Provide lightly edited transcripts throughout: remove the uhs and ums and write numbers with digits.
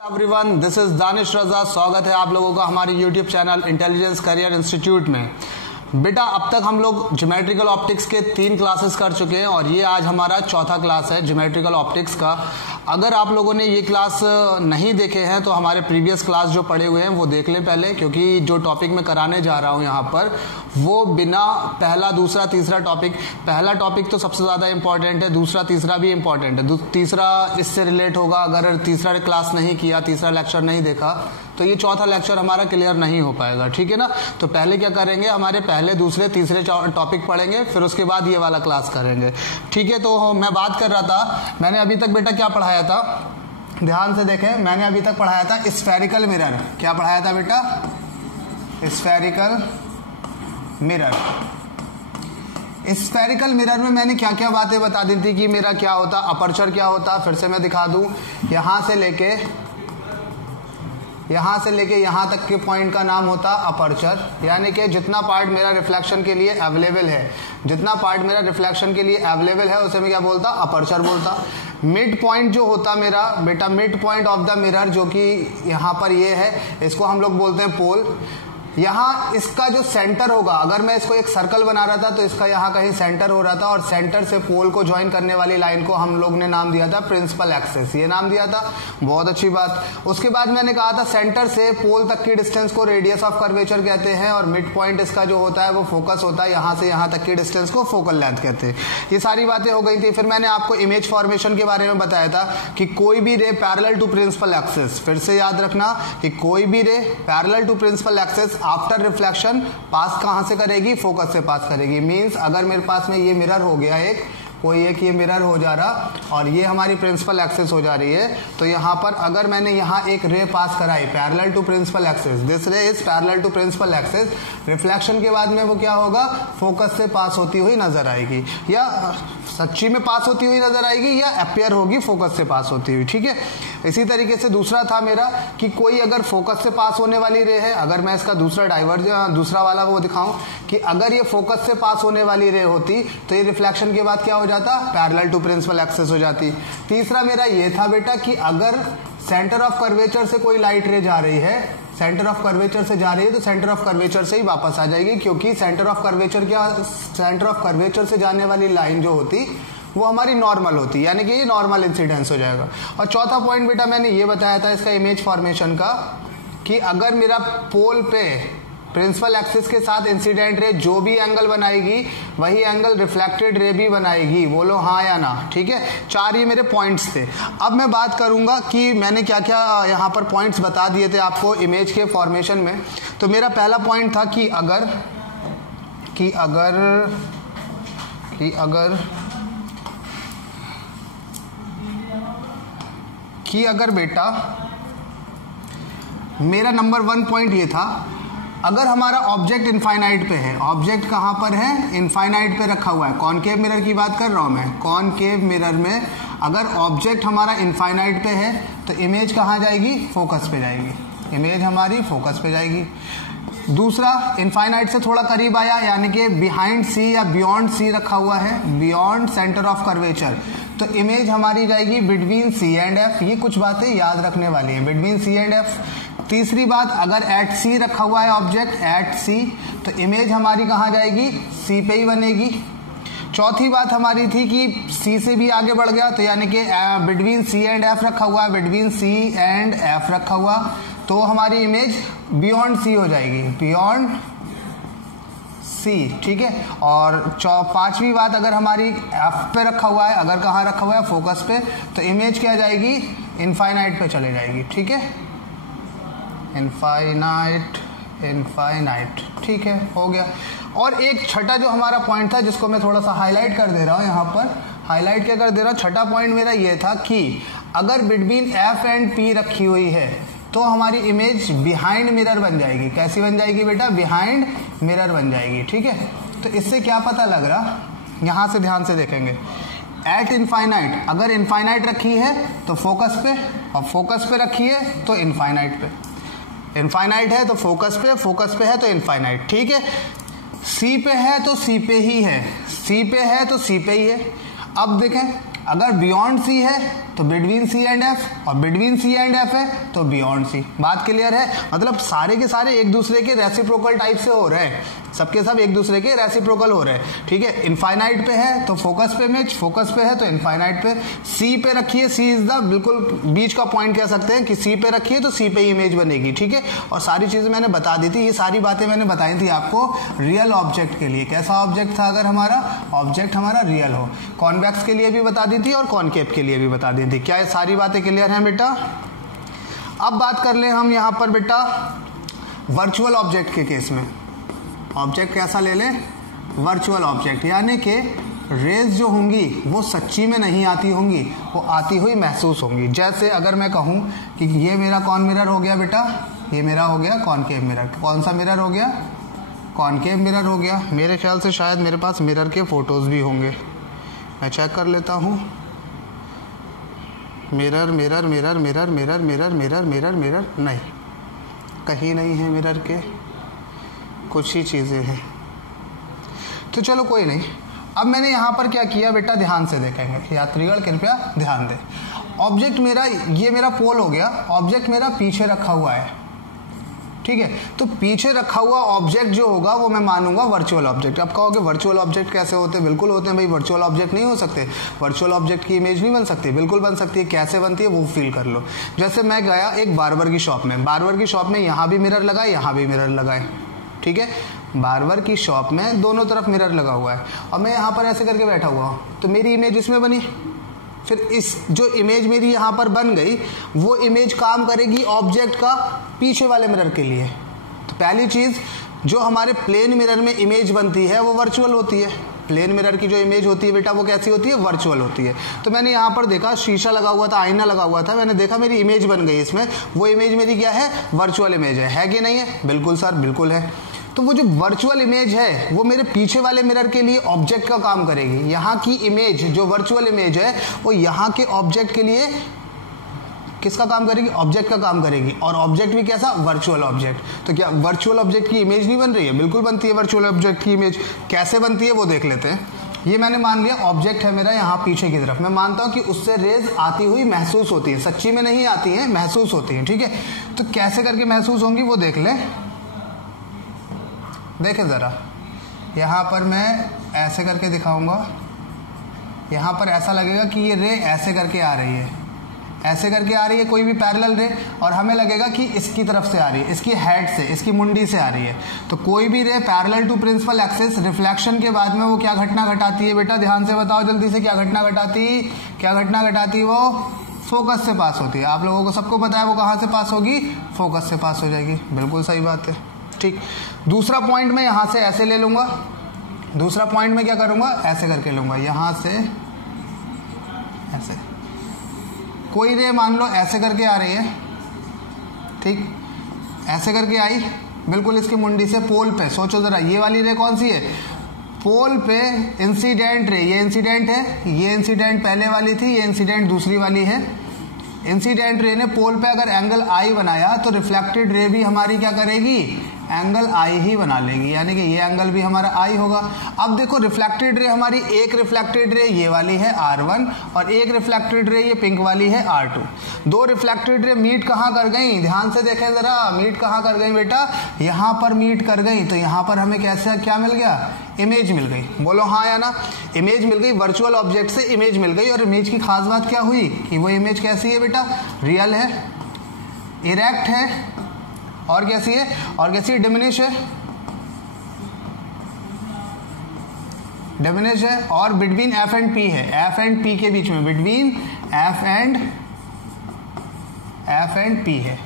Everyone, this is Danish रजा। स्वागत है आप लोगों का हमारे YouTube channel intelligence career institute में। बेटा, अब तक हम लोग ज्योमेट्रिकल ऑप्टिक्स के 3 क्लासेस कर चुके हैं और ये आज हमारा चौथा क्लास है ज्योमेट्रिकल ऑप्टिक्स का। अगर आप लोगों ने ये क्लास नहीं देखे हैं तो हमारे प्रीवियस क्लास जो पढ़े हुए हैं वो देख लें पहले, क्योंकि जो टॉपिक मैं कराने जा रहा हूँ यहाँ पर वो बिना पहला दूसरा तीसरा टॉपिक, पहला टॉपिक तो सबसे ज़्यादा इंपॉर्टेंट है, दूसरा तीसरा भी इंपॉर्टेंट है, तीसरा इससे रिलेट होगा। अगर तीसरा क्लास नहीं किया, तीसरा लेक्चर नहीं देखा तो ये चौथा लेक्चर हमारा क्लियर नहीं हो पाएगा, ठीक है ना। तो पहले क्या करेंगे, हमारे पहले दूसरे तीसरे टॉपिक पढ़ेंगे, फिर उसके बाद ये वाला क्लास करेंगे, ठीक है। तो मैं बात कर रहा था, मैंने अभी तक बेटा क्या पढ़ाया था, ध्यान से देखें। मैंने अभी तक पढ़ाया था स्फेरिकल मिरर। क्या पढ़ाया था बेटा? Spherical mirror. स्फेरिकल मिरर में मैंने क्या क्या बातें बता दी थी कि मेरा क्या होता, अपर्चर क्या होता। फिर से मैं दिखा दूं, यहां से लेके यहां तक के पॉइंट का नाम होता अपर्चर, यानी कि जितना पार्ट मेरा रिफ्लेक्शन के लिए अवेलेबल है, जितना पार्ट मेरा रिफ्लेक्शन के लिए अवेलेबल है उसे मैं क्या बोलता, अपर्चर बोलता। मिड पॉइंट जो होता मेरा बेटा, mid point of the mirror, जो कि यहां पर ये है, इसको हम लोग बोलते हैं पोल। यहाँ इसका जो सेंटर होगा, अगर मैं इसको एक सर्कल बना रहा था तो इसका यहाँ कहीं सेंटर हो रहा था और सेंटर से पोल को ज्वाइन करने वाली लाइन को हम लोग ने नाम दिया था प्रिंसिपल एक्सिस, ये नाम दिया था। बहुत अच्छी बात। उसके बाद मैंने कहा था सेंटर से पोल तक की डिस्टेंस को रेडियस ऑफ कर्वेचर कहते हैं और मिड पॉइंट इसका जो होता है वो फोकस होता है, यहाँ से यहाँ तक की डिस्टेंस को फोकल लेंथ कहते हैं। ये सारी बातें हो गई थी। फिर मैंने आपको इमेज फॉर्मेशन के बारे में बताया था कि कोई भी ray parallel to principal axis, फिर से याद रखना कि कोई भी ray parallel to principal axis after reflection pass कहां से करेगी, फोकस से पास करेगी। मींस अगर मेरे पास में ये मिरर हो गया, कोई एक ये मिरर हो जा रहा और ये हमारी प्रिंसिपल एक्सिस हो जा रही है, तो यहाँ पर अगर मैंने यहाँ एक रे पास कराई parallel to principal axis, this ray is parallel to principal axis, reflection के बाद में वो क्या होगा, फोकस से पास होती हुई नजर आएगी, या सच्ची में पास होती हुई नजर आएगी या अपीयर होगी फोकस से पास होती हुई, ठीक है। इसी तरीके से दूसरा था मेरा कि कोई अगर फोकस से पास होने वाली रे है, अगर मैं इसका दूसरा वाला वो दिखाऊं कि अगर ये फोकस से पास होने वाली रे होती तो ये रिफ्लेक्शन के बाद क्या हो जाता, पैरेलल टू प्रिंसिपल एक्सिस हो जाती। तीसरा मेरा ये था बेटा कि अगर सेंटर ऑफ कर्वेचर से कोई लाइट रे जा रही है, सेंटर ऑफ कर्वेचर से जा रही है तो सेंटर ऑफ कर्वेचर से ही वापस आ जाएगी, क्योंकि सेंटर ऑफ कर्वेचर से जाने वाली लाइन जो होती वो हमारी नॉर्मल होती, यानी कि ये नॉर्मल इंसिडेंस हो जाएगा। और चौथा पॉइंट बेटा मैंने ये बताया था इसका इमेज फॉर्मेशन का कि अगर मेरा पोल पे प्रिंसिपल एक्सिस के साथ इंसिडेंट रे जो भी एंगल बनाएगी वही एंगल रिफ्लेक्टेड रे भी बनाएगी, बोलो हाँ या ना, ठीक है। 4 ये मेरे पॉइंट्स थे। अब मैं बात करूंगा कि मैंने क्या क्या यहाँ पर पॉइंट्स बता दिए थे आपको इमेज के फॉर्मेशन में। तो मेरा पहला पॉइंट था कि अगर बेटा मेरा नंबर 1 पॉइंट ये था, अगर हमारा ऑब्जेक्ट इनफाइनाइट पे है, ऑब्जेक्ट कहां पर है, इनफाइनाइट पे रखा हुआ है, कॉनकेव मिरर की बात कर रहा हूं मैं, कॉनकेव मिरर में अगर ऑब्जेक्ट हमारा इनफाइनाइट पे है तो इमेज कहां जाएगी, फोकस पे जाएगी, इमेज हमारी फोकस पे जाएगी। दूसरा, इनफाइनाइट से थोड़ा करीब आया, यानी कि बिहाइंड सी या बियॉन्ड सी रखा हुआ है, बियॉन्ड सेंटर ऑफ कर्वेचर, तो इमेज हमारी जाएगी बिटवीन सी एंड एफ। ये कुछ बातें याद रखने वाली है, बिटवीन सी एंड एफ। तीसरी बात, अगर एट सी रखा हुआ है ऑब्जेक्ट, एट सी, तो इमेज हमारी कहां जाएगी, सी पे ही बनेगी। चौथी बात हमारी थी कि सी से भी आगे बढ़ गया तो यानी कि बिटवीन सी एंड एफ रखा हुआ है, बिटवीन सी एंड एफ रखा हुआ तो हमारी इमेज बियॉन्ड सी हो जाएगी, बियॉन्ड सी, ठीक है। और 5वीं बात, अगर हमारी एफ पे रखा हुआ है, अगर कहाँ रखा हुआ है, फोकस पे, तो इमेज क्या जाएगी, इनफाइनाइट पे चले जाएगी, ठीक है, इनफाइनाइट, ठीक है, हो गया। और एक छठा जो हमारा पॉइंट था जिसको मैं थोड़ा सा हाईलाइट कर दे रहा हूं यहाँ पर, हाईलाइट क्या कर दे रहा हूं, छठा पॉइंट मेरा ये था कि अगर बिटवीन एफ एंड पी रखी हुई है तो हमारी इमेज बिहाइंड मिरर बन जाएगी। कैसी बन जाएगी बेटा, बिहाइंड मिरर बन जाएगी, ठीक है। तो इससे क्या पता लग रहा, यहां से ध्यान से देखेंगे, एट इनफाइनाइट, अगर इनफाइनाइट रखी है तो फोकस पे, और फोकस पे रखी है तो इनफाइनाइट पे, इनफाइनाइट है तो फोकस पे है तो इनफाइनाइट, ठीक है। सी पे है तो सी पे ही है, सी पे है तो सी पे ही है। अब देखें अगर बियॉन्ड सी है तो बिटवीन सी एंड एफ, और बिटवीन सी एंड एफ है तो बियॉन्ड सी। बात क्लियर है? मतलब सारे के सारे एक दूसरे के रेसिप्रोकल टाइप से हो रहे हैं, सबके सब एक दूसरे के रेसिप्रोकल हो रहे हैं, ठीक है। इनफाइनाइट पे है तो फोकस पे इमेज, फोकस पे है तो इनफाइनाइट पे। सी पे रखिए, सी इज द बिल्कुल बीच का पॉइंट कह सकते हैं कि सी पे रखिए तो सी पे ही इमेज बनेगी, ठीक है। और सारी चीजें मैंने बता दी थी, ये सारी बातें मैंने बताई थी आपको रियल ऑब्जेक्ट के लिए। कैसा ऑब्जेक्ट था? अगर हमारा ऑब्जेक्ट हमारा रियल हो। कॉन्वेक्स के लिए भी बता दी थी और कॉनकेव के लिए भी बता दी थी। क्या ये सारी बातें क्लियर हैं बेटा? अब बात कर ले हम यहां पर बेटा वर्चुअल ऑब्जेक्ट के केस में। ऑब्जेक्ट कैसा ले लें? वर्चुअल ऑब्जेक्ट, यानी कि रेज जो होंगी वो सच्ची में नहीं आती होंगी, वो आती हुई महसूस होंगी। जैसे अगर मैं कहूं कि ये मेरा कौन मिरर हो गया बेटा? ये मेरा हो गया कॉनकेव मिरर। कौन सा मिरर हो गया? कॉनकेव मिरर हो गया। मेरे ख्याल से शायद मेरे पास मिरर के फोटोज भी होंगे, मैं चेक कर लेता हूं। Mirror mirror mirror mirror mirror mirror mirror mirror mirror नहीं, कहीं नहीं है मिरर के, कुछ ही चीजें हैं। तो चलो कोई नहीं। अब मैंने यहां पर क्या किया बेटा, ध्यान से देखेंगे, यात्रीगण कृपया ध्यान दें। ऑब्जेक्ट मेरा, ये मेरा पोल हो गया, ऑब्जेक्ट मेरा पीछे रखा हुआ है, ठीक है। तो पीछे रखा हुआ ऑब्जेक्ट जो होगा वो मैं मानूंगा वर्चुअल ऑब्जेक्ट। अब कहोगे वर्चुअल ऑब्जेक्ट कैसे होते हैं? बिल्कुल होते हैं भाई। वर्चुअल ऑब्जेक्ट नहीं हो सकते? वर्चुअल ऑब्जेक्ट की इमेज नहीं बन सकती? बिल्कुल बन सकती है। कैसे बनती है वो फील कर लो। जैसे मैं गया एक बार्बर की शॉप में, बार्बर की शॉप में यहां भी मिरर लगाए, यहां भी मिरर लगाए, ठीक है। बार्बर की शॉप में दोनों तरफ मिरर लगा हुआ है और मैं यहां पर ऐसे करके बैठा हुआ हूं, तो मेरी इमेज इसमें बनी। फिर इस जो इमेज मेरी यहां पर बन गई वो इमेज काम करेगी ऑब्जेक्ट का पीछे वाले मिरर के लिए। तो पहली चीज, जो हमारे प्लेन मिरर में इमेज बनती है वो वर्चुअल होती है। प्लेन मिरर की जो इमेज होती है बेटा वो कैसी होती है? वर्चुअल होती है। तो मैंने यहां पर देखा शीशा लगा हुआ था, आईना लगा हुआ था, मैंने देखा मेरी इमेज बन गई इसमें, वो इमेज मेरी क्या है? वर्चुअल इमेज है कि नहीं है? बिल्कुल सर, बिल्कुल है। तो वो जो वर्चुअल इमेज है वो मेरे पीछे वाले मिरर के लिए ऑब्जेक्ट का काम करेगी। यहाँ की इमेज जो वर्चुअल इमेज है वो यहाँ के ऑब्जेक्ट के लिए किसका काम करेगी? ऑब्जेक्ट का काम करेगी। और ऑब्जेक्ट भी कैसा? Virtual object. तो क्या वर्चुअल ऑब्जेक्ट की इमेज नहीं बन रही है? बिल्कुल बनती है वर्चुअल ऑब्जेक्ट की इमेज। कैसे बनती है वो देख लेते हैं। ये मैंने मान लिया ऑब्जेक्ट है मेरा यहाँ पीछे की तरफ, मैं मानता हूं कि उससे रेज आती हुई महसूस होती है, सच्ची में नहीं आती है, महसूस होती है, ठीक है। तो कैसे करके महसूस होंगी वो देख ले। देखे जरा, यहां पर मैं ऐसे करके दिखाऊंगा, यहां पर ऐसा लगेगा कि ये रे ऐसे करके आ रही है, ऐसे करके आ रही है कोई भी पैरेलल रे, और हमें लगेगा कि इसकी तरफ से आ रही है, इसकी हेड से, इसकी मुंडी से आ रही है। तो कोई भी ray parallel to principal axis reflection के बाद में वो क्या घटना घटाती है बेटा? ध्यान से बताओ जल्दी से, क्या घटना घटाती? वो फोकस से पास होती है। आप लोगों को सबको पता है वो कहां से पास होगी? फोकस से पास हो जाएगी। बिल्कुल सही बात है, ठीक। दूसरा पॉइंट मैं यहां से ऐसे ले लूंगा, दूसरा पॉइंट में क्या करूंगा? ऐसे करके लूंगा, यहां से ऐसे। कोई रे मान लो ऐसे करके आ रही है, ठीक, ऐसे करके आई बिल्कुल इसकी मुंडी से पोल पे। सोचो जरा, ये वाली रे कौन सी है? पोल पे इंसिडेंट रे, ये इंसिडेंट है, ये इंसिडेंट पहले वाली थी, ये इंसिडेंट दूसरी वाली है। इंसिडेंट रे ने पोल पे अगर एंगल आई बनाया तो रिफ्लेक्टेड रे भी हमारी क्या करेगी? एंगल आई ही बना लेगी, यानी कि ये एंगल भी हमारा आई होगा। अब देखो रिफ्लेक्टेड रे हमारी, एक रिफ्लेक्टेड रे ये वाली है R1 और एक रिफ्लेक्टेड रे ये पिंक वाली है R2। दो रिफ्लेक्टेड रे मीट कहां कर गई? ध्यान से देखें जरा, मीट कहां कर गई बेटा? यहां पर मीट कर गई। तो यहां पर हमें कैसे क्या मिल गया? इमेज मिल गई। बोलो हाँ या ना? इमेज मिल गई, वर्चुअल ऑब्जेक्ट से इमेज मिल गई। और इमेज की खास बात क्या हुई कि वो इमेज कैसी है बेटा? रियल है, इरेक्ट है, और कैसी है? और कैसी है? डिमिनिश है, डिमिनिश है, और बिटवीन एफ एंड पी है, एफ एंड पी के बीच में, बिटवीन एफ एंड पी है।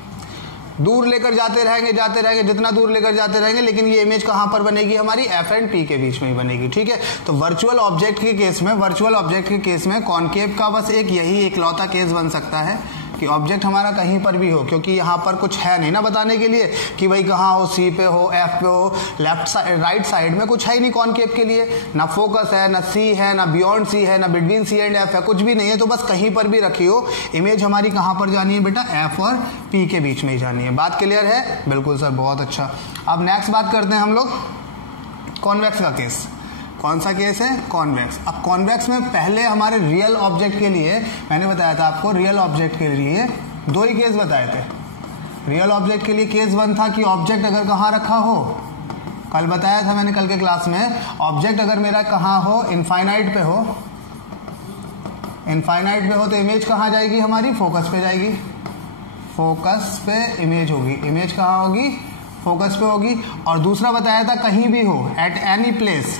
दूर लेकर जाते रहेंगे, जितना दूर लेकर जाते रहेंगे, लेकिन ये इमेज कहां पर बनेगी? हमारी एफ एंड पी के बीच में ही बनेगी, ठीक है। तो वर्चुअल ऑब्जेक्ट के केस में कॉनकेव का बस एक यही इकलौता केस बन सकता है कि ऑब्जेक्ट हमारा कहीं पर भी हो, क्योंकि यहाँ पर कुछ है नहीं ना बताने के लिए कि भाई कहाँ हो, सी पे हो, एफ पे हो, लेफ्ट साइड राइट साइड में कुछ है ही नहीं कॉनकेव के लिए, ना फोकस है, ना सी है, ना बियॉन्ड सी है, ना बिटवीन सी एंड एफ है, कुछ भी नहीं है। तो बस कहीं पर भी रखी हो, इमेज हमारी कहाँ पर जानी है बेटा? एफ और पी के बीच में ही जानी है। बात क्लियर है? बिल्कुल सर, बहुत अच्छा। अब नेक्स्ट बात करते हैं हम लोग कॉन्वेक्स का केस। कौन सा केस है? कॉन्वेक्स। अब कॉन्वेक्स में पहले हमारे रियल ऑब्जेक्ट के लिए मैंने बताया था आपको, रियल ऑब्जेक्ट के लिए 2 ही केस बताए थे। रियल ऑब्जेक्ट के लिए केस 1 था कि ऑब्जेक्ट अगर कहाँ रखा हो, कल बताया था मैंने कल के क्लास में, ऑब्जेक्ट अगर मेरा कहाँ हो, इनफाइनाइट पे हो, इनफाइनाइट पे हो तो इमेज कहाँ जाएगी हमारी? फोकस पे जाएगी। फोकस पे इमेज होगी। इमेज कहाँ होगी? फोकस पे होगी। और दूसरा बताया था कहीं भी हो, at any place,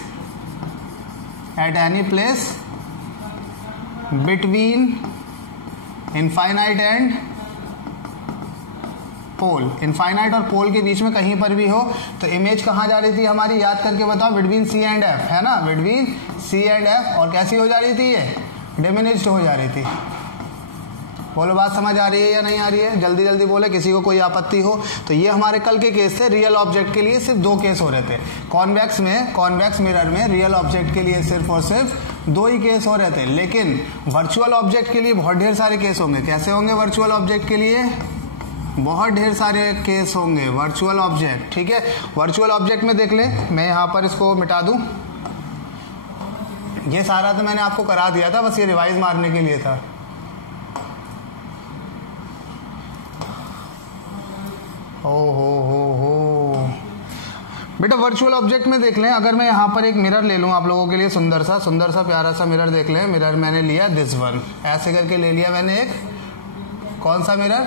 at any place between infinite and pole, infinite और पोल के बीच में कहीं पर भी हो तो इमेज कहाँ जा रही थी हमारी? याद करके बताओ, बिटवीन सी एंड एफ, है ना, बिटवीन सी एंड एफ। और कैसी हो जा रही थी? ये डिमिनिश्ड हो जा रही थी। बोलो बात समझ आ रही है या नहीं आ रही है? जल्दी जल्दी बोले, किसी को कोई आपत्ति हो तो। ये हमारे कल के केस थे। रियल ऑब्जेक्ट के लिए सिर्फ 2 केस हो रहे थे। कॉन्वेक्स में, कॉन्वेक्स मिरर में रियल ऑब्जेक्ट के लिए सिर्फ और सिर्फ 2 ही केस हो रहे थे। लेकिन वर्चुअल ऑब्जेक्ट के लिए बहुत ढेर सारे केस होंगे। कैसे होंगे वर्चुअल ऑब्जेक्ट के लिए? बहुत ढेर सारे केस होंगे वर्चुअल ऑब्जेक्ट। ठीक है, वर्चुअल ऑब्जेक्ट में देख ले, मैं यहां पर इसको मिटा दूं। ये सारा तो मैंने आपको करा दिया था, बस ये रिवाइज मारने के लिए था। हो बेटा, वर्चुअल ऑब्जेक्ट में देख लें, अगर मैं यहाँ पर एक मिरर ले लूँ आप लोगों के लिए, सुंदर सा प्यारा सा मिरर देख लें। मिरर मैंने लिया दिस वन, ऐसे करके ले लिया मैंने एक, कौन सा mirror?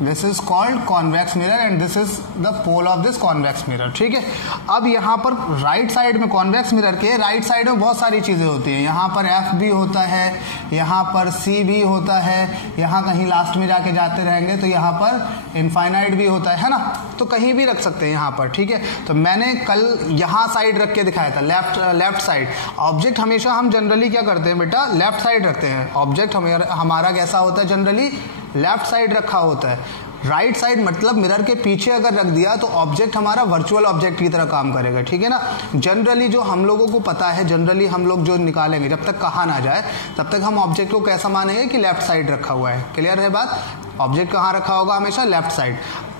This is called convex mirror and this is the pole of this convex mirror. ठीक है, अब यहाँ पर राइट साइड में, कॉन्वेक्स मिरर के राइट साइड में बहुत सारी चीजें होती हैं। यहाँ पर एफ भी होता है, यहाँ पर सी भी होता है, यहाँ कहीं लास्ट में जाके जाते रहेंगे तो यहाँ पर इनफाइनाइट भी होता है ना, तो कहीं भी रख सकते हैं यहाँ पर। ठीक है, तो मैंने कल यहाँ साइड रख के दिखाया था, लेफ्ट साइड। ऑब्जेक्ट हमेशा हम जनरली क्या करते हैं बेटा? लेफ्ट साइड रखते हैं। ऑब्जेक्ट हमारा कैसा होता है? जनरली लेफ्ट साइड रखा होता है। राइट साइड मतलब मिरर के पीछे अगर रख दिया तो ऑब्जेक्ट हमारा वर्चुअल ऑब्जेक्ट की तरह काम करेगा। ठीक है ना, जनरली जो हम लोगों को पता है, जनरली हम लोग जो निकालेंगे, जब तक कहा ना जाए तब तक हम ऑब्जेक्ट को कैसा मानेंगे कि लेफ्ट साइड रखा हुआ है। क्लियर है बात? ऑब्जेक्ट कहाँ रखा होगा? हमेशा लेफ्ट साइड।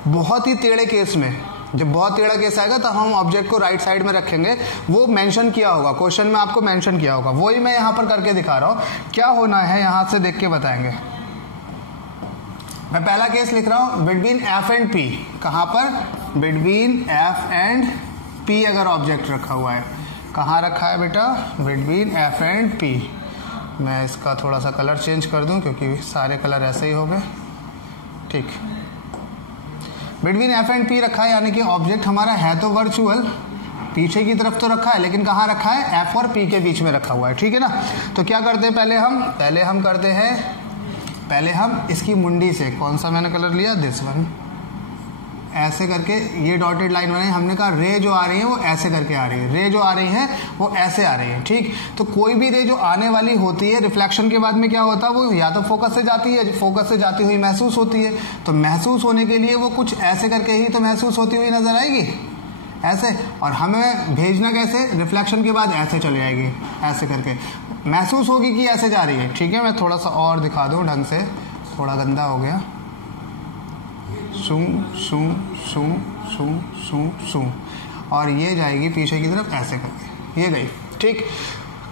बहुत ही टेढ़े केस में, जब बहुत टेढ़ा केस आएगा तो हम ऑब्जेक्ट को राइट साइड में रखेंगे। वो मेंशन किया होगा, क्वेश्चन में आपको मेंशन किया होगा, वही मैं यहाँ पर करके दिखा रहा हूँ। क्या होना है यहाँ से देख के बताएंगे। मैं पहला केस लिख रहा हूं, बिटवीन एफ एंड पी। कहां पर? बिटवीन एफ एंड पी अगर ऑब्जेक्ट रखा हुआ है। कहां रखा है बेटा? Between F and P. मैं इसका थोड़ा सा कलर चेंज कर दूं क्योंकि सारे कलर ऐसे ही हो गए। ठीक, बिटवीन एफ एंड पी रखा है, यानी कि ऑब्जेक्ट हमारा है तो वर्चुअल, पीछे की तरफ तो रखा है, लेकिन कहाँ रखा है? एफ और पी के बीच में रखा हुआ है। ठीक है ना, तो क्या करते हैं पहले हम इसकी मुंडी से, कौन सा मैंने कलर लिया? दिस वन, ऐसे करके ये डॉटेड लाइन बनाई। हमने कहा रे जो आ रही है वो ऐसे करके आ रही है, रे जो आ रही है वो ऐसे आ रही है। ठीक, तो कोई भी रे जो आने वाली होती है रिफ्लेक्शन के बाद में क्या होता है? वो या तो फोकस से जाती है, फोकस से जाती हुई महसूस होती है। तो महसूस होने के लिए वो कुछ ऐसे करके ही तो महसूस होती हुई नजर आएगी, ऐसे। और हमें भेजना कैसे? रिफ्लेक्शन के बाद ऐसे चले जाएगी, ऐसे करके महसूस होगी कि ऐसे जा रही है। ठीक है, मैं थोड़ा सा और दिखा दूं ढंग से, थोड़ा गंदा हो गया। शू शू शू शू शू शू, और ये जाएगी पीछे की तरफ ऐसे करके, ये गई। ठीक,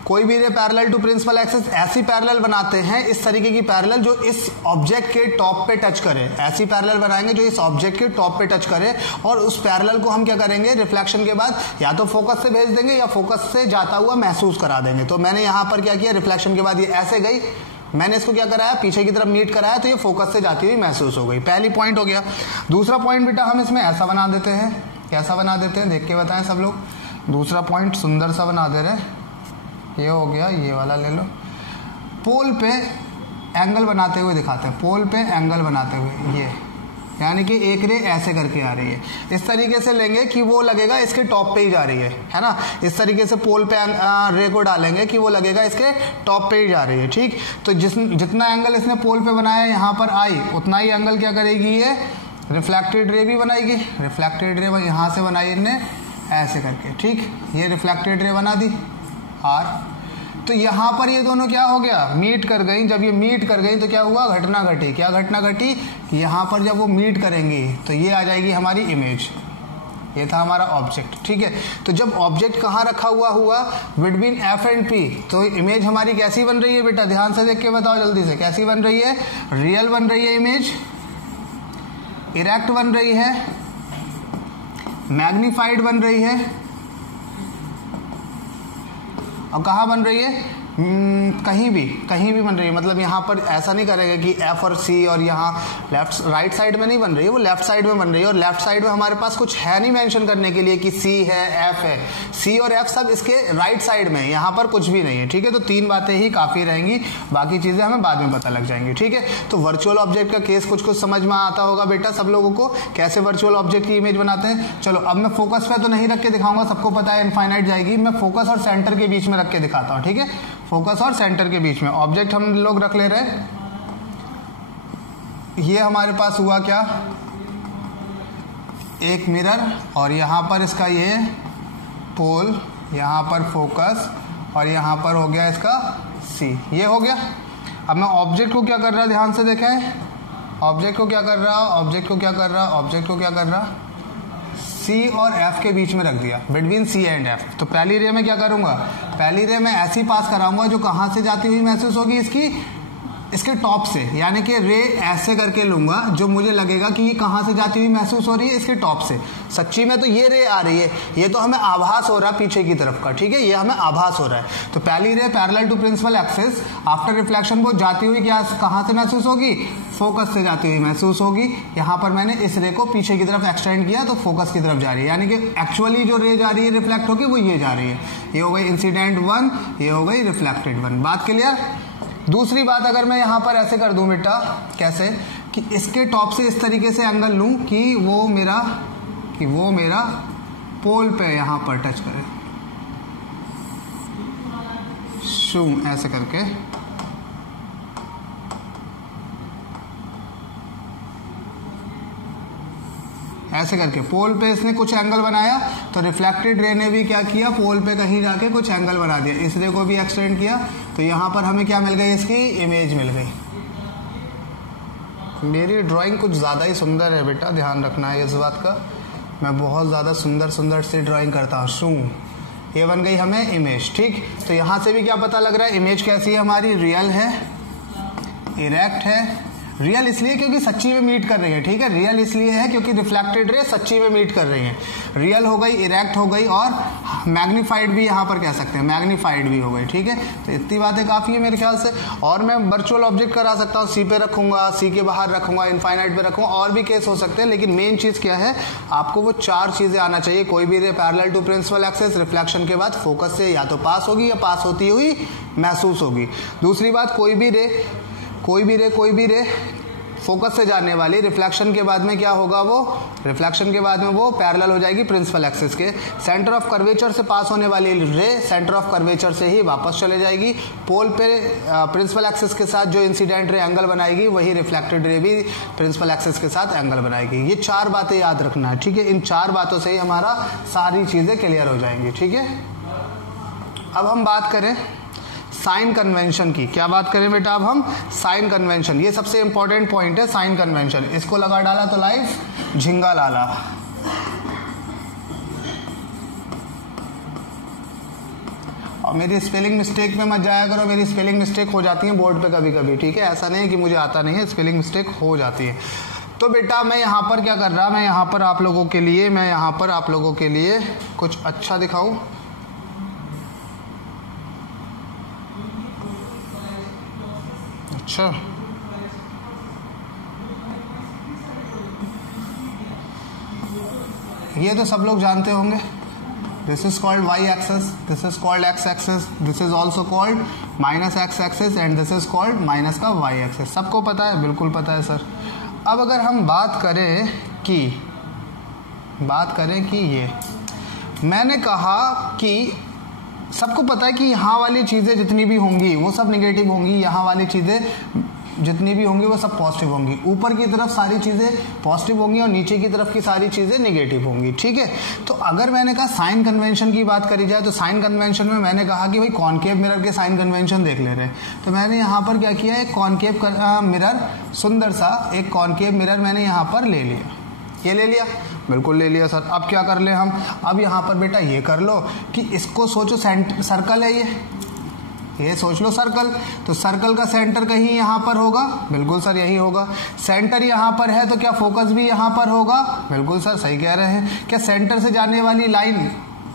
कोई भी ray parallel to principal axis ऐसी पैरेलल बनाते हैं, इस तरीके की पैरेलल जो इस ऑब्जेक्ट के टॉप पे टच करे। ऐसी पैरेलल बनाएंगे जो इस ऑब्जेक्ट के टॉप पे टच करे, और उस पैरेलल को हम क्या करेंगे? रिफ्लेक्शन के बाद या तो फोकस से भेज देंगे या फोकस से जाता हुआ महसूस करा देंगे। तो मैंने यहां पर क्या किया? रिफ्लेक्शन के बाद ये ऐसे गई, मैंने इसको क्या कराया? पीछे की तरफ मीट कराया, तो ये फोकस से जाती हुई महसूस हो गई। पहली पॉइंट हो गया। दूसरा पॉइंट बेटा हम इसमें ऐसा बना देते हैं। कैसा बना देते हैं देख के बताएं सब लोग। दूसरा पॉइंट सुंदर सा बना दे रहे, ये हो गया, ये वाला ले लो। पोल पे एंगल बनाते हुए दिखाते हैं, पोल पे एंगल बनाते हुए, ये यानी कि एक रे ऐसे करके आ रही है। इस तरीके से लेंगे कि वो लगेगा इसके टॉप पे ही जा रही है ना। इस तरीके से पोल पे रे को डालेंगे कि वो लगेगा इसके टॉप पे ही जा रही है। ठीक, तो जितना एंगल इसने पोल पे बनाया यहाँ पर आई, उतना ही एंगल क्या करेगी? ये रिफ्लेक्टेड रे भी बनाएगी। रिफ्लेक्टेड रे यहाँ से बनाई इनने ऐसे करके। ठीक, ये रिफ्लेक्टेड रे बना दी आर। तो यहां पर ये दोनों क्या हो गया? मीट कर गई। जब ये मीट कर गई तो क्या हुआ? घटना घटी। क्या घटना घटी? यहां पर जब वो मीट करेंगी तो ये आ जाएगी हमारी इमेज। ये था हमारा ऑब्जेक्ट, ठीक है। तो जब ऑब्जेक्ट कहाँ रखा हुआ बिटवीन एफ एंड पी, तो इमेज हमारी कैसी बन रही है बेटा, ध्यान से देख के बताओ जल्दी से, कैसी बन रही है, रियल बन रही है इमेज, इरेक्ट बन रही है, मैग्नीफाइड बन रही है, और कहाँ बन रही है, कहीं भी बन रही है। मतलब यहाँ पर ऐसा नहीं करेगा कि एफ और सी और यहाँ राइट साइड में नहीं बन रही है, वो लेफ्ट साइड में बन रही है, और लेफ्ट साइड में हमारे पास कुछ है नहीं मेंशन करने के लिए कि सी है, एफ है, सी और एफ सब इसके राइट साइड में, यहाँ पर कुछ भी नहीं है, ठीक है। तो 3 बातें ही काफी रहेंगी, बाकी चीजें हमें बाद में पता लग जाएंगी, ठीक है। तो वर्चुअल ऑब्जेक्ट का केस कुछ समझ में आता होगा बेटा सब लोगों को, कैसे वर्चुअल ऑब्जेक्ट की इमेज बनाते हैं। चलो अब मैं फोकस पे तो नहीं रख के दिखाऊंगा, सबको पता है इनफाइनाइट जाएगी, मैं फोकस और सेंटर के बीच में रख के दिखाता हूँ, ठीक है। फोकस और सेंटर के बीच में ऑब्जेक्ट हम लोग रख ले रहे हैं, ये हमारे पास हुआ क्या, एक मिरर, और यहां पर इसका ये पोल, यहां पर फोकस, और यहां पर हो गया इसका सी, ये हो गया। अब मैं ऑब्जेक्ट को क्या कर रहा है, ध्यान से देखें, ऑब्जेक्ट को क्या कर रहा, सी और एफ के बीच में रख दिया, बिटवीन सी एंड एफ। तो पहली रे में क्या करूंगा, पहली रे में ऐसी पास कराऊंगा जो कहां से जाती हुई महसूस होगी, इसके टॉप से, यानी कि रे ऐसे करके लूंगा जो मुझे लगेगा कि ये कहां से जाती हुई महसूस हो रही है, इसके टॉप से। सच्ची में तो ये रे आ रही है, ये तो हमें आभास हो रहा है पीछे की तरफ का, ठीक है, ये हमें आभास हो रहा है। तो पहली ray parallel to principal axis after reflection वो जाती हुई क्या कहां से महसूस होगी, फोकस से जाती हुई महसूस होगी। यहां पर मैंने इस रे को पीछे की तरफ एक्सटेंड किया तो फोकस की तरफ जा रही है, यानी कि एक्चुअली जो रे जा रही है रिफ्लेक्ट होकर वो ये जा रही है। ये हो गई इंसिडेंट 1, ये हो गई रिफ्लेक्टेड 1। बात क्लियर। दूसरी बात, अगर मैं यहां पर ऐसे कर दूं बेटा, कैसे कि इसके टॉप से इस तरीके से एंगल लूं कि वो मेरा पोल पे यहां पर टच करे, शूम ऐसे करके, ऐसे करके पोल पे इसने कुछ एंगल बनाया, तो रिफ्लेक्टेड रे ने भी क्या किया, पोल पे कहीं जाके कुछ एंगल बना दिया, इस रे को भी एक्सटेंड किया, तो यहां पर हमें क्या मिल गई, इसकी इमेज मिल गई। मेरी ड्राइंग कुछ ज्यादा ही सुंदर है बेटा, ध्यान रखना है इस बात का, मैं बहुत ज्यादा सुंदर से ड्राइंग करता हूँ। शू, ये बन गई हमें इमेज, ठीक। तो यहां से भी क्या पता लग रहा है, इमेज कैसी है हमारी, रियल है, इरेक्ट है। रियल इसलिए क्योंकि सच्ची में मीट कर रही है, ठीक है, रियल इसलिए है क्योंकि रिफ्लेक्टेड रे सच्ची में मीट कर रही है। रियल हो गई, इरेक्ट हो गई, और मैग्नीफाइड भी यहां पर कह सकते हैं, मैग्नीफाइड भी हो गई, ठीक है। तो इतनी बातें काफी है मेरे ख्याल से। और मैं वर्चुअल ऑब्जेक्ट करा सकता हूँ, सी पे रखूंगा, सी के बाहर रखूंगा, इनफाइनाइट पे रखूंगा, और भी केस हो सकते हैं, लेकिन मेन चीज क्या है, आपको वो 4 चीजें आना चाहिए। कोई भी ray parallel to principal axis reflection के बाद फोकस से या तो पास होगी या पास होती हुई महसूस होगी। दूसरी बात, कोई भी रे फोकस से जाने वाली रिफ्लेक्शन के बाद में क्या होगा, वो पैरेलल हो जाएगी प्रिंसिपल एक्सिस के। सेंटर ऑफ कर्वेचर से पास होने वाली रे सेंटर ऑफ कर्वेचर से ही वापस चले जाएगी। पोल पे प्रिंसिपल एक्सिस के साथ जो इंसिडेंट रे एंगल बनाएगी, वही रिफ्लेक्टेड रे भी प्रिंसिपल एक्सिस के साथ एंगल बनाएगी। ये 4 बातें याद रखना है, ठीक है। इन 4 बातों से ही हमारा सारी चीजें क्लियर हो जाएंगी, ठीक है। अब हम बात करें साइन कन्वेंशन की। क्या बात करें बेटा, अब हम साइन कन्वेंशन, ये सबसे इंपॉर्टेंट पॉइंट है साइन कन्वेंशन। इसको लगा डाला तो लाइफ झिंगा लाला। और मेरी स्पेलिंग मिस्टेक पे मत जाया करो, मेरी स्पेलिंग मिस्टेक हो जाती है बोर्ड पे कभी कभी, ठीक है। ऐसा नहीं है कि मुझे आता नहीं है, स्पेलिंग मिस्टेक हो जाती है। तो बेटा मैं यहाँ पर क्या कर रहा, मैं यहाँ पर आप लोगों के लिए कुछ अच्छा दिखाऊं। अच्छा, ये तो सब लोग जानते होंगे, this is called Y axis, this is called X axis, this is also called minus X axis, and this is called minus का वाई एक्सेस। सबको पता है, बिल्कुल पता है सर। अब अगर हम बात करें कि ये मैंने कहा कि सबको पता है कि यहाँ वाली चीजें जितनी भी होंगी वो सब निगेटिव होंगी, यहाँ वाली चीजें जितनी भी होंगी वो सब पॉजिटिव होंगी। ऊपर की तरफ सारी चीजें पॉजिटिव होंगी और नीचे की तरफ की सारी चीजें नेगेटिव होंगी, ठीक है। तो अगर मैंने कहा साइन कन्वेंशन की बात करी जाए, तो साइन कन्वेंशन में मैंने कहा कि भाई कॉनकेव मिरर के साइन कन्वेंशन देख ले रहे हैं। तो मैंने यहाँ पर क्या किया, एक कॉनकेव मिरर, सुंदर सा एक कॉनकेव मिरर मैंने यहाँ पर ले लिया। ये ले लिया, बिल्कुल ले लिया सर। अब क्या कर ले हम, अब यहाँ पर बेटा ये कर लो कि इसको सोचो सर्कल है ये सोच लो सर्कल, तो सर्कल का सेंटर कहीं यहाँ पर होगा, बिल्कुल सर यही होगा। सेंटर यहाँ पर है तो क्या फोकस भी यहाँ पर होगा, बिल्कुल सर सही कह रहे हैं। क्या सेंटर से जाने वाली लाइन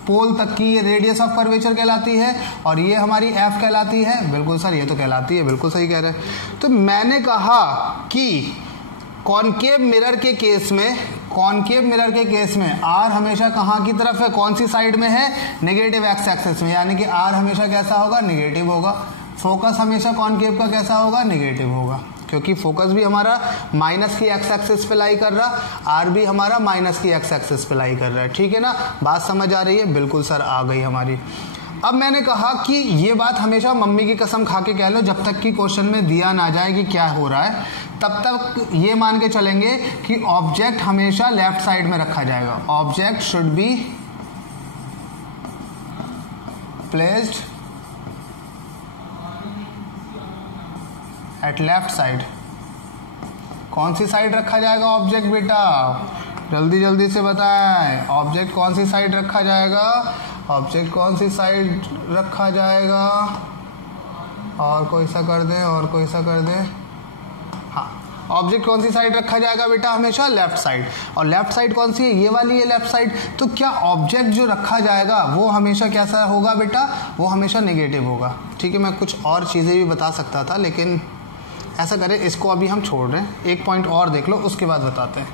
पोल तक की ये रेडियस ऑफ कर्वेचर कहलाती है और ये हमारी एफ कहलाती है, बिल्कुल सर ये तो कहलाती है, बिल्कुल सही कह रहे हैं। तो मैंने कहा कि कॉनकेव मिरर के केस में आर हमेशा कहाँ की तरफ है, कौन सी साइड में है, नेगेटिव एक्स एक्सिस में, यानी कि आर हमेशा कैसा होगा, नेगेटिव होगा। फोकस हमेशा कॉनकेव का कैसा होगा, नेगेटिव होगा, क्योंकि फोकस भी हमारा माइनस की एक्स एक्सिस पे लाई कर रहा, आर भी हमारा माइनस की एक्स एक्सिस पे लाई कर रहा है, ठीक है ना। बात समझ आ रही है, बिल्कुल सर आ गई हमारी। अब मैंने कहा कि ये बात हमेशा मम्मी की कसम खा के कह लो, जब तक कि क्वेश्चन में दिया ना जाए कि क्या हो रहा है, तब तक ये मान के चलेंगे कि ऑब्जेक्ट हमेशा लेफ्ट साइड में रखा जाएगा। Object should be placed at left side. कौन सी साइड रखा जाएगा ऑब्जेक्ट बेटा, जल्दी जल्दी से बताएं, ऑब्जेक्ट कौन सी साइड रखा जाएगा, ऑब्जेक्ट कौन सी साइड रखा जाएगा, और कोई सा कर दें, और कोई सा कर दें, हाँ ऑब्जेक्ट कौन सी साइड रखा जाएगा बेटा, हमेशा लेफ्ट साइड। और लेफ्ट साइड कौन सी है, ये वाली है लेफ्ट साइड। तो क्या ऑब्जेक्ट जो रखा जाएगा वो हमेशा कैसा होगा बेटा, वो हमेशा नेगेटिव होगा, ठीक है। मैं कुछ और चीज़ें भी बता सकता था, लेकिन ऐसा करें, इसको अभी हम छोड़ रहे हैं, एक पॉइंट और देख लो उसके बाद बताते हैं।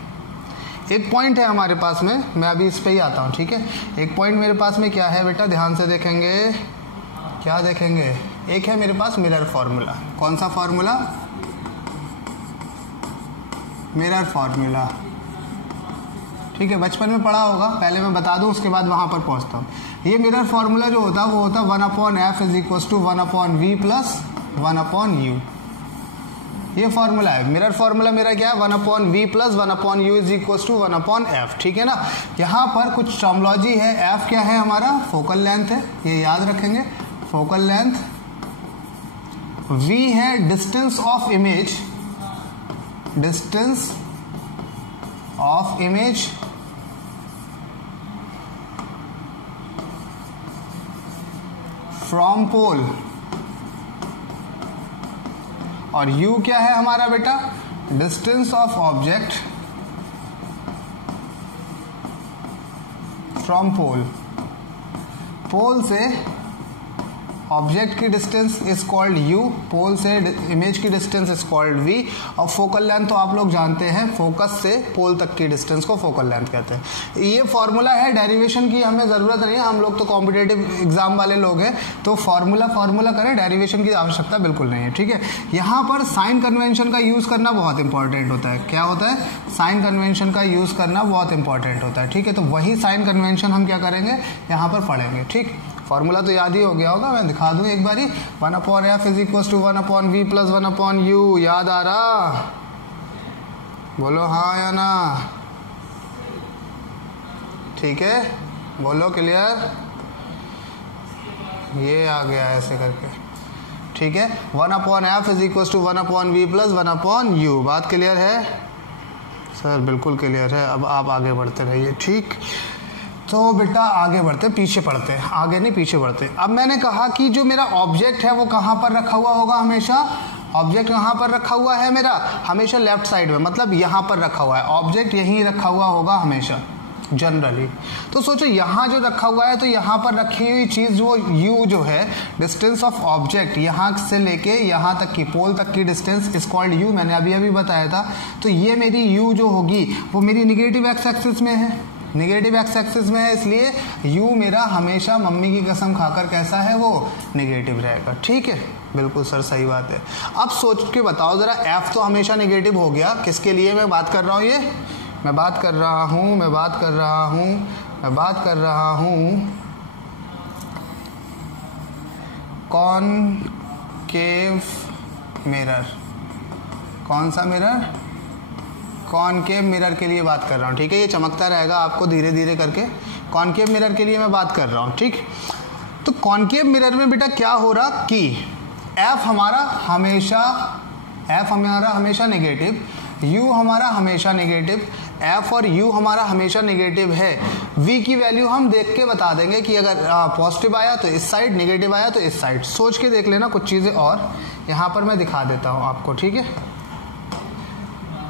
एक पॉइंट है हमारे पास में, मैं अभी इस पे ही आता हूँ, ठीक है। एक पॉइंट मेरे पास में क्या है बेटा, ध्यान से देखेंगे, क्या देखेंगे, एक है मेरे पास मिरर फॉर्मूला। कौन सा फॉर्मूला, मिरर फॉर्मूला, ठीक है, बचपन में पढ़ा होगा, पहले मैं बता दूं उसके बाद वहां पर पहुंचता हूँ। ये मिरर फॉर्मूला जो होता है वो होता है 1/f is equal to 1/v plus 1/u। ये फॉर्मूला है, मिरर फॉर्मूला मेरा क्या है, 1/v plus 1/u is equal to 1/f, ठीक है ना। यहाँ पर कुछ टर्मिनोलॉजी है, f क्या है हमारा, फोकल लेंथ है, ये याद रखेंगे, फोकल लेंथ, v है distance of image, distance of image, from pole, और u क्या है हमारा बेटा, distance of object from pole. Pole से ऑब्जेक्ट की distance is called u, pole से इमेज की डिस्टेंस इज कॉल्ड v, और फोकल लेंथ तो आप लोग जानते हैं, फोकस से पोल तक की डिस्टेंस को फोकल लेंथ कहते हैं। ये फॉर्मूला है, डेरिवेशन की हमें जरूरत नहीं है, हम लोग तो कॉम्पिटेटिव एग्जाम वाले लोग हैं, तो फॉर्मूला करें, डेरिवेशन की आवश्यकता बिल्कुल नहीं है, ठीक है। यहाँ पर साइन कन्वेंशन का यूज करना बहुत इंपॉर्टेंट होता है। क्या होता है, साइन कन्वेंशन का यूज करना बहुत इंपॉर्टेंट होता है, ठीक है। तो वही साइन कन्वेंशन हम क्या करेंगे, यहाँ पर पढ़ेंगे, ठीक। फॉर्मूला तो याद ही हो गया होगा, मैं दिखा दूं एक बारी, 1/f is equal to 1/v plus 1/u, याद आ रहा, बोलो हाँ या ना, ठीक है, बोलो क्लियर, ये आ गया ऐसे करके, ठीक है। 1/f is equal to 1/v plus 1/u, बात क्लियर है सर, बिल्कुल क्लियर है। अब आप आगे बढ़ते रहिए, ठीक। तो बेटा आगे बढ़ते, पीछे पढ़ते, आगे नहीं पीछे बढ़ते। अब मैंने कहा कि जो मेरा ऑब्जेक्ट है वो कहाँ पर रखा हुआ होगा, हमेशा ऑब्जेक्ट कहाँ पर रखा हुआ है मेरा, हमेशा लेफ्ट साइड में, मतलब यहाँ पर रखा हुआ है ऑब्जेक्ट, यहीं रखा हुआ होगा हमेशा जनरली। तो सोचो यहाँ जो रखा हुआ है, तो यहाँ पर रखी हुई चीज वो u जो है, डिस्टेंस ऑफ ऑब्जेक्ट यहाँ से लेके यहाँ तक की, पोल तक की डिस्टेंस इज कॉल्ड u, मैंने अभी अभी बताया था। तो ये मेरी u जो होगी वो मेरी निगेटिव एक्स एक्सिस में है, नेगेटिव एक्स एक्सिस में है, इसलिए u मेरा हमेशा मम्मी की कसम खाकर कैसा है, वो नेगेटिव रहेगा, ठीक है, बिल्कुल सर सही बात है। अब सोच के बताओ जरा, f तो हमेशा नेगेटिव हो गया, किसके लिए मैं बात कर रहा हूँ, ये मैं बात कर रहा हूँ कॉनकेव मिरर। कौन सा मिरर, कॉनकेव मिरर के लिए बात कर रहा हूँ, ठीक है। ये चमकता रहेगा आपको धीरे धीरे करके, कॉनकेव मिरर के लिए मैं बात कर रहा हूँ, ठीक। तो कॉनकेव मिरर में बेटा क्या हो रहा कि f हमारा हमेशा नेगेटिव, u हमारा हमेशा नेगेटिव, एफ और यू हमारा हमेशा नेगेटिव है। वी की वैल्यू हम देख के बता देंगे कि अगर पॉजिटिव आया तो इस साइड, नेगेटिव आया तो इस साइड। सोच के देख लेना कुछ चीजें, और यहां पर मैं दिखा देता हूं आपको, ठीक है।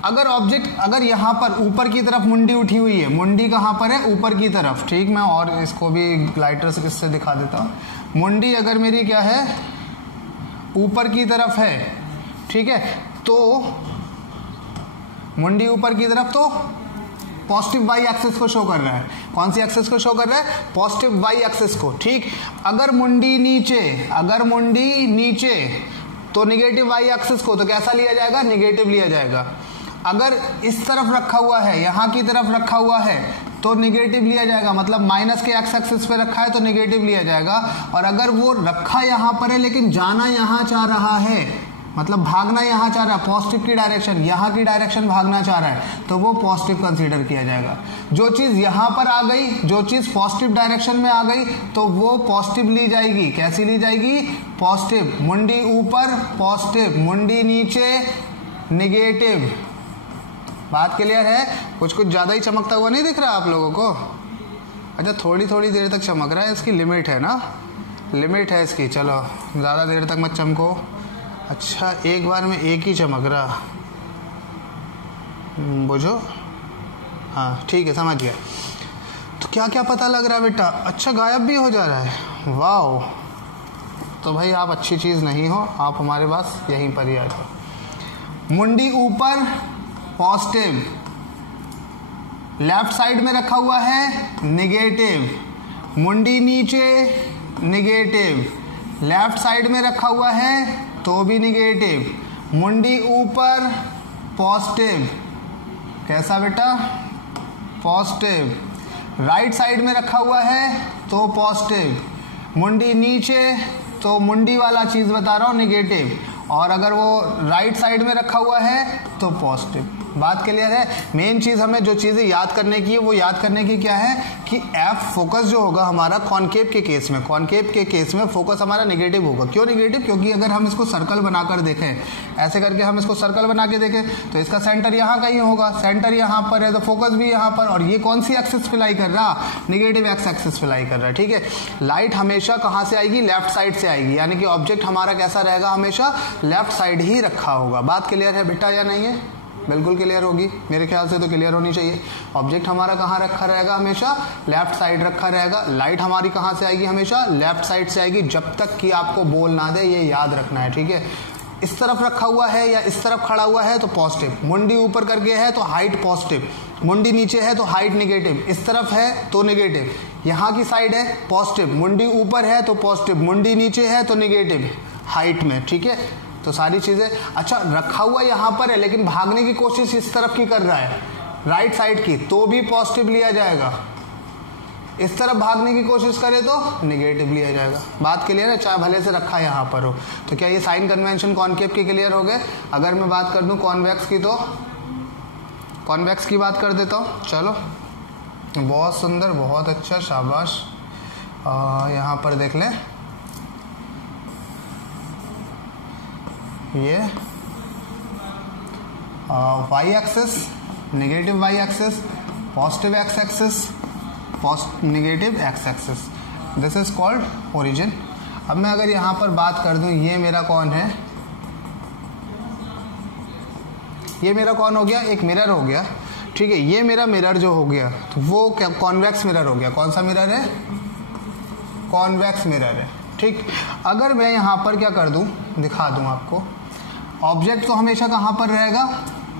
अगर ऑब्जेक्ट, अगर यहां पर ऊपर की तरफ मुंडी उठी हुई है, मुंडी कहां पर है, ऊपर की तरफ, ठीक। मैं और इसको भी लाइटर से किससे दिखा देता हूं। मुंडी अगर मेरी क्या है, ऊपर की तरफ है, ठीक है, तो मुंडी ऊपर की तरफ तो पॉजिटिव वाई एक्सिस को शो कर रहा है। कौन सी एक्सिस को शो कर रहा है, पॉजिटिव वाई एक्सिस को, ठीक। अगर मुंडी नीचे, अगर मुंडी नीचे तो निगेटिव वाई एक्सिस को, तो कैसा लिया जाएगा, निगेटिव लिया जाएगा। अगर इस तरफ रखा हुआ है, यहां की तरफ रखा हुआ है, तो निगेटिव लिया जाएगा, मतलब माइनस के एक्स एक्सिस पे रखा है तो निगेटिव लिया जाएगा। और अगर वो रखा यहां पर है लेकिन जाना यहां चाह रहा है, मतलब भागना यहां चाह रहा है, पॉजिटिव की डायरेक्शन, यहां की डायरेक्शन भागना चाह रहा है, तो वो पॉजिटिव कंसीडर किया जाएगा। जो चीज यहां पर आ गई, जो चीज पॉजिटिव डायरेक्शन में आ गई, तो वो पॉजिटिव ली जाएगी। कैसी ली जाएगी, पॉजिटिव। मुंडी ऊपर पॉजिटिव, मुंडी नीचे निगेटिव। बात क्लियर है। कुछ कुछ ज्यादा ही चमकता हुआ नहीं दिख रहा आप लोगों को? अच्छा, थोड़ी थोड़ी देर तक चमक रहा है, इसकी लिमिट है ना, लिमिट है इसकी। चलो ज्यादा देर तक मत चमको। अच्छा, एक बार में एक ही चमक रहा, बुझो। हाँ ठीक है, समझ गया। तो क्या क्या पता लग रहा है बेटा? अच्छा, गायब भी हो जा रहा है, वाओ। तो भाई आप अच्छी चीज नहीं हो, आप हमारे पास यहीं पर ही आ जाओ। मुंडी ऊपर पॉजिटिव, लेफ्ट साइड में रखा हुआ है नेगेटिव। मुंडी नीचे नेगेटिव, लेफ्ट साइड में रखा हुआ है तो भी नेगेटिव। मुंडी ऊपर पॉजिटिव, कैसा बेटा, पॉजिटिव। राइट साइड में रखा हुआ है तो पॉजिटिव। मुंडी नीचे तो मुंडी वाला चीज बता रहा हूं नेगेटिव, और अगर वो राइट साइड में रखा हुआ है तो पॉजिटिव। बात क्लियर है। मेन चीज हमें जो चीजें याद करने की है वो याद करने की क्या है कि एफ फोकस जो होगा हमारा कॉनकेव के केस में, कॉनकेव के केस में फोकस हमारा नेगेटिव होगा। क्यों नेगेटिव? क्योंकि अगर हम इसको सर्कल बनाकर देखें, ऐसे करके हम इसको सर्कल बना के देखें तो इसका सेंटर यहाँ कहीं होगा, सेंटर यहाँ पर है तो फोकस भी यहाँ पर। और ये कौन सी एक्सिस पे लाई कर रहा, नेगेटिव एक्स एक्सिस पे लाई कर रहा है, ठीक है। लाइट हमेशा कहाँ से आएगी, लेफ्ट साइड से आएगी, यानी कि ऑब्जेक्ट हमारा कैसा रहेगा, हमेशा लेफ्ट साइड ही रखा होगा। बात क्लियर है बेटा या नहीं है? बिल्कुल क्लियर होगी, मेरे ख्याल से तो क्लियर होनी चाहिए। ऑब्जेक्ट हमारा कहाँ रखा रहेगा, हमेशा लेफ्ट साइड रखा रहेगा। लाइट हमारी कहाँ से आएगी, हमेशा लेफ्ट साइड से आएगी, जब तक कि आपको बोल ना दे, ये याद रखना है, ठीक है। इस तरफ रखा हुआ है या इस तरफ खड़ा हुआ है तो पॉजिटिव, मुंडी ऊपर करके है तो हाइट पॉजिटिव, मुंडी नीचे है तो हाइट नेगेटिव, इस तरफ है तो नेगेटिव, यहाँ की साइड है पॉजिटिव, मुंडी ऊपर है तो पॉजिटिव, मुंडी नीचे है तो नेगेटिव हाइट में, ठीक है। तो सारी चीजें, अच्छा रखा हुआ यहां पर है लेकिन भागने की कोशिश इस तरफ की कर रहा है, राइट साइड की, तो भी पॉजिटिव लिया जाएगा। इस तरफ भागने की कोशिश करे तो नेगेटिव लिया जाएगा। बात क्लियर है, चाहे भले से रखा यहां पर हो। तो क्या ये साइन कन्वेंशन कॉनकेव के क्लियर हो गए? अगर मैं बात कर दूं कॉन्वेक्स की, तो कॉन्वेक्स की बात कर देता हूं। चलो, बहुत सुंदर, बहुत अच्छा, शाबाश। यहां पर देख लें, ये Y axis, negative Y axis, positive X axis, negative X axis, this is called origin. अब मैं अगर यहां पर बात कर दूं, ये मेरा कौन है, ये मेरा कौन हो गया, एक मिरर हो गया, ठीक है। ये मेरा मिरर जो हो गया तो वो क्या, कॉन्वेक्स मिरर हो गया। कौन सा मिरर है, कॉन्वेक्स मिरर है, ठीक। अगर मैं यहां पर क्या कर दूं, दिखा दूं आपको, ऑब्जेक्ट तो हमेशा कहां पर रहेगा,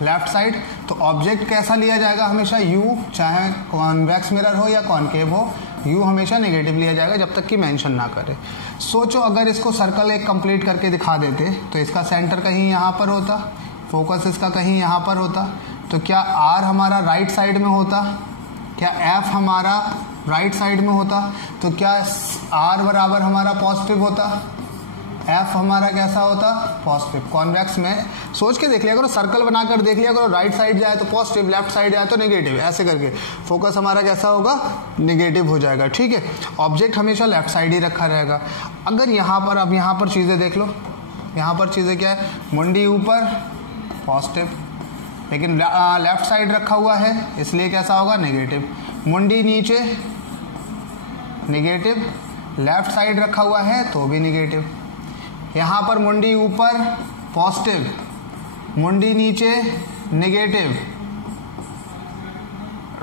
लेफ्ट साइड, तो ऑब्जेक्ट कैसा लिया जाएगा, हमेशा यू, चाहे कॉन्वेक्स मिरर हो या कॉनकेव हो, यू हमेशा नेगेटिव लिया जाएगा जब तक कि मेंशन ना करे। सोचो अगर इसको सर्कल एक कंप्लीट करके दिखा देते तो इसका सेंटर कहीं यहां पर होता, फोकस इसका कहीं यहां पर होता, तो क्या आर हमारा राइट साइड में होता, क्या एफ हमारा राइट साइड में होता, तो क्या आर बराबर हमारा पॉजिटिव होता, एफ हमारा कैसा होता, पॉजिटिव। कॉन्वेक्स में सोच के देख लिया करो, सर्कल बनाकर देख लिया करो, राइट साइड जाए तो पॉजिटिव, लेफ्ट साइड जाए तो नेगेटिव, ऐसे करके फोकस हमारा कैसा होगा, नेगेटिव हो जाएगा, ठीक है। ऑब्जेक्ट हमेशा लेफ्ट साइड ही रखा रहेगा। अगर यहाँ पर, अब यहाँ पर चीजें देख लो, यहाँ पर चीजें क्या है, मुंडी ऊपर पॉजिटिव, लेकिन लेफ्ट साइड रखा हुआ है इसलिए कैसा होगा, नेगेटिव। मुंडी नीचे नेगेटिव, लेफ्ट साइड रखा हुआ है तो भी नेगेटिव। यहां पर मुंडी ऊपर पॉजिटिव, मुंडी नीचे नेगेटिव,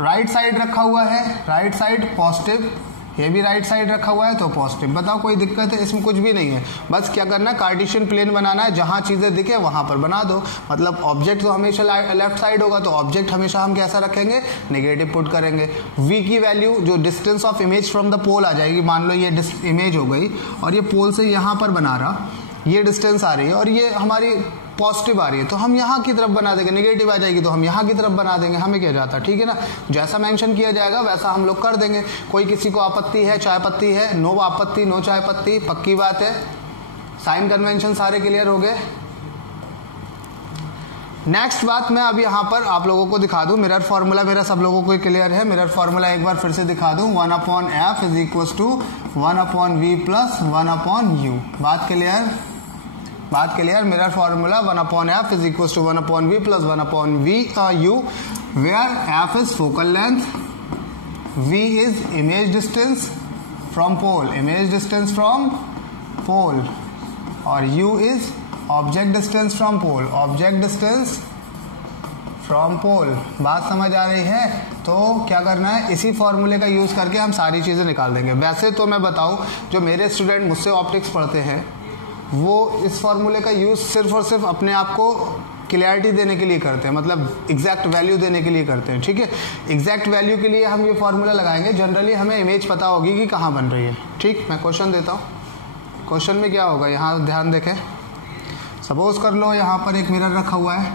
राइट साइड रखा हुआ है, राइट साइड पॉजिटिव, ये भी राइट साइड रखा हुआ है तो पॉजिटिव। बताओ कोई दिक्कत है इसमें? कुछ भी नहीं है। बस क्या करना है, कार्टेशियन प्लेन बनाना है, जहां चीजें दिखे वहां पर बना दो। मतलब ऑब्जेक्ट तो हमेशा लेफ्ट साइड होगा तो ऑब्जेक्ट हमेशा हम कैसा रखेंगे, नेगेटिव पुट करेंगे। v की वैल्यू जो distance of image from the pole आ जाएगी, मान लो ये इमेज हो गई और ये पोल से यहां पर बना रहा, ये डिस्टेंस आ रही है और ये हमारी पॉजिटिव आ रही है तो हम यहाँ की तरफ बना देंगे, नेगेटिव आ जाएगी तो हम यहाँ की तरफ बना देंगे, हमें क्या जाता है, ठीक है ना। जैसा मेंशन किया जाएगा वैसा हम लोग कर देंगे। कोई किसी को आपत्ति है, चाय पत्ती है, नो आपत्ति नो चाय पत्ती, पक्की बात है। साइन कन्वेंशन सारे क्लियर हो गए। नेक्स्ट बात मैं अब यहाँ पर आप लोगों को दिखा दूं, मिरर फॉर्मूला मेरा सब लोगों को क्लियर है। मिरर फॉर्मूला एक बार फिर से दिखा दूं, 1/f is equal to 1/v plus 1/u। बात क्लियर, बात clear. Mirror formula 1/f is equal to 1/v plus 1/vu, where f is focal length, v is image distance from pole, image distance from pole, और u is object distance from pole, object distance from pole. बात समझ आ रही है? तो क्या करना है, इसी फॉर्मूले का यूज करके हम सारी चीजें निकाल देंगे। वैसे तो मैं बताऊं, जो मेरे स्टूडेंट मुझसे ऑप्टिक्स पढ़ते हैं वो इस फॉर्मूले का यूज सिर्फ और सिर्फ अपने आप को क्लियरिटी देने के लिए करते हैं, मतलब एग्जैक्ट वैल्यू देने के लिए करते हैं, ठीक है। एग्जैक्ट वैल्यू के लिए हम ये फॉर्मूला लगाएंगे। जनरली हमें इमेज पता होगी कि कहाँ बन रही है, ठीक। मैं क्वेश्चन देता हूँ। क्वेश्चन में क्या होगा, यहाँ ध्यान देखें। सपोज कर लो यहाँ पर एक मिरर रखा हुआ है।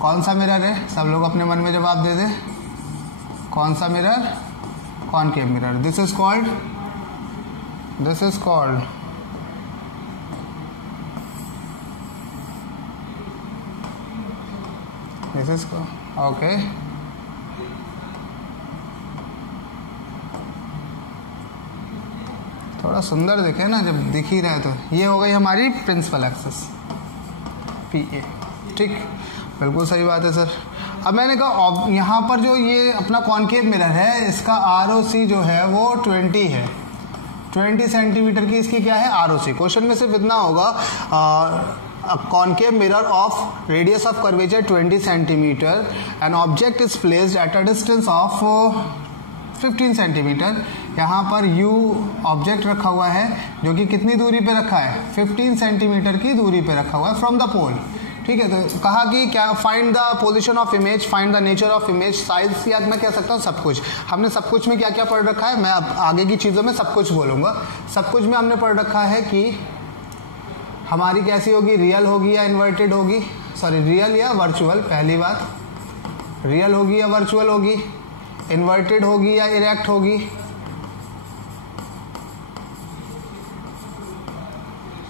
कौन सा मिरर है, सब लोग अपने मन में जवाब दे दें। कौन सा mirror, concave mirror. This is called okay. थोड़ा सुंदर दिखे ना जब दिख ही रहा है। तो ये हो गई हमारी प्रिंसिपल एक्सिस PA, ठीक। बिल्कुल सही बात है सर। अब मैंने कहा यहाँ पर जो ये अपना कॉनकेव मिरर है, इसका ROC जो है वो 20 है, 20 सेंटीमीटर की इसकी क्या है, ROC। क्वेश्चन में सिर्फ इतना होगा, concave mirror of radius of curvature 20 centimeter, an object is placed at a distance of 15 centimetre. यहाँ पर u ऑब्जेक्ट रखा हुआ है जो कि कितनी दूरी पे रखा है, 15 सेंटीमीटर की दूरी पे रखा हुआ है फ्रॉम द पोल, ठीक है। तो कहा कि क्या, find the position of image, find the nature of image, size, या मैं कह सकता हूँ सब कुछ। हमने सब कुछ में क्या क्या पढ़ रखा है, मैं अब आगे की चीजों में सब कुछ बोलूंगा। सब कुछ में हमने पढ़ रखा है कि हमारी कैसी होगी, रियल होगी या इन्वर्टेड होगी, सॉरी रियल या वर्चुअल। पहली बात, रियल होगी या वर्चुअल होगी, इन्वर्टेड होगी या इरेक्ट होगी,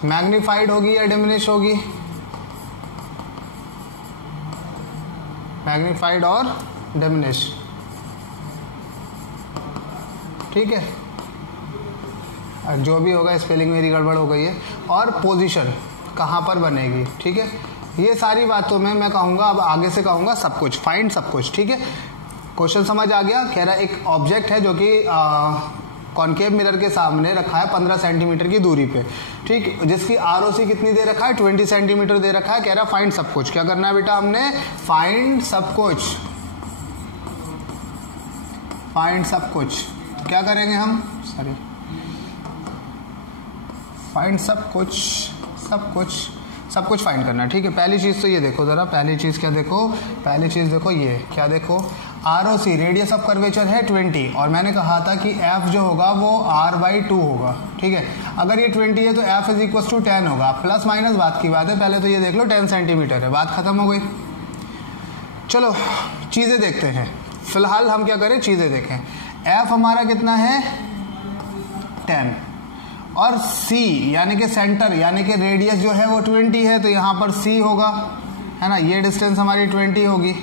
मैग्नीफाइड होगी या डिमिनिश होगी, मैग्नीफाइड और डिमिनिश, ठीक है। जो भी होगा, स्पेलिंग मेरी गड़बड़ हो गई है। और पोजीशन कहाँ पर बनेगी, ठीक है। ये सारी बातों में मैं कहूँगा, अब आगे से कहूँगा सब कुछ, फाइंड सब कुछ, ठीक है। क्वेश्चन समझ आ गया। कह रहा है एक ऑब्जेक्ट है जो कि कॉनकेव मिरर के सामने रखा है 15 सेंटीमीटर की दूरी पे, ठीक, जिसकी ROC कितनी दे रखा है, 20 सेंटीमीटर दे रखा है। कह रहा है फाइंड सब कुछ। क्या करना है बेटा, हमने फाइंड सब कुछ, फाइंड सब कुछ। क्या करेंगे हम, सॉरी, फाइंड सब कुछ, सब कुछ, सब कुछ फाइंड करना है, ठीक है। पहली चीज तो ये देखो जरा, पहली चीज क्या देखो, पहली चीज देखो ये क्या देखो, ROC रेडियस ऑफ कर्वेचर है 20, और मैंने कहा था कि f जो होगा वो r/2 होगा, ठीक है। अगर ये 20 है तो f इज इक्वल टू 10 होगा, प्लस माइनस बात की बात है। पहले तो ये देख लो 10 सेंटीमीटर है, बात खत्म हो गई। चलो चीजें देखते हैं, फिलहाल हम क्या करें, चीजें देखें। f हमारा कितना है 10, और C यानी कि सेंटर यानी कि रेडियस जो है वो 20 है, तो यहाँ पर C होगा, है ना। ये डिस्टेंस हमारी 20 होगी।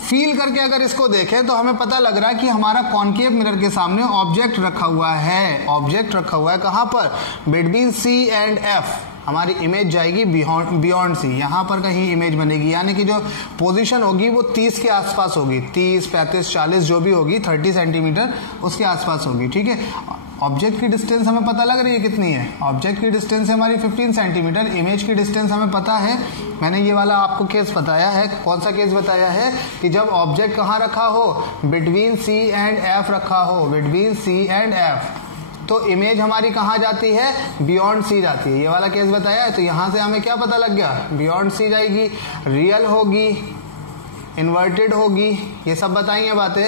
फील करके अगर इसको देखें तो हमें पता लग रहा है कि हमारा कॉनकेव मिरर के सामने ऑब्जेक्ट रखा हुआ है, ऑब्जेक्ट रखा हुआ है कहाँ पर, बिटवीन C एंड F। हमारी इमेज जाएगी बियॉन्ड सी, यहाँ पर कहीं इमेज बनेगी, यानी कि जो पोजीशन होगी वो 30 के आसपास होगी, 30, 35, 40 जो भी होगी, 30 सेंटीमीटर उसके आसपास होगी, ठीक है। ऑब्जेक्ट की डिस्टेंस हमें पता लग रही है कितनी है, ऑब्जेक्ट की डिस्टेंस है हमारी 15 सेंटीमीटर, इमेज की डिस्टेंस हमें पता है, मैंने ये वाला आपको केस बताया है। कौन सा केस बताया है कि जब ऑब्जेक्ट कहाँ रखा हो, बिटवीन सी एंड एफ रखा हो, बिटवीन सी एंड एफ, तो इमेज हमारी कहाँ जाती है, बियॉन्ड सी जाती है, ये वाला केस बताया है। तो यहाँ से हमें क्या पता लग गया, बियॉन्ड सी जाएगी, रियल होगी, इन्वर्टेड होगी, ये सब बताई हैं बातें।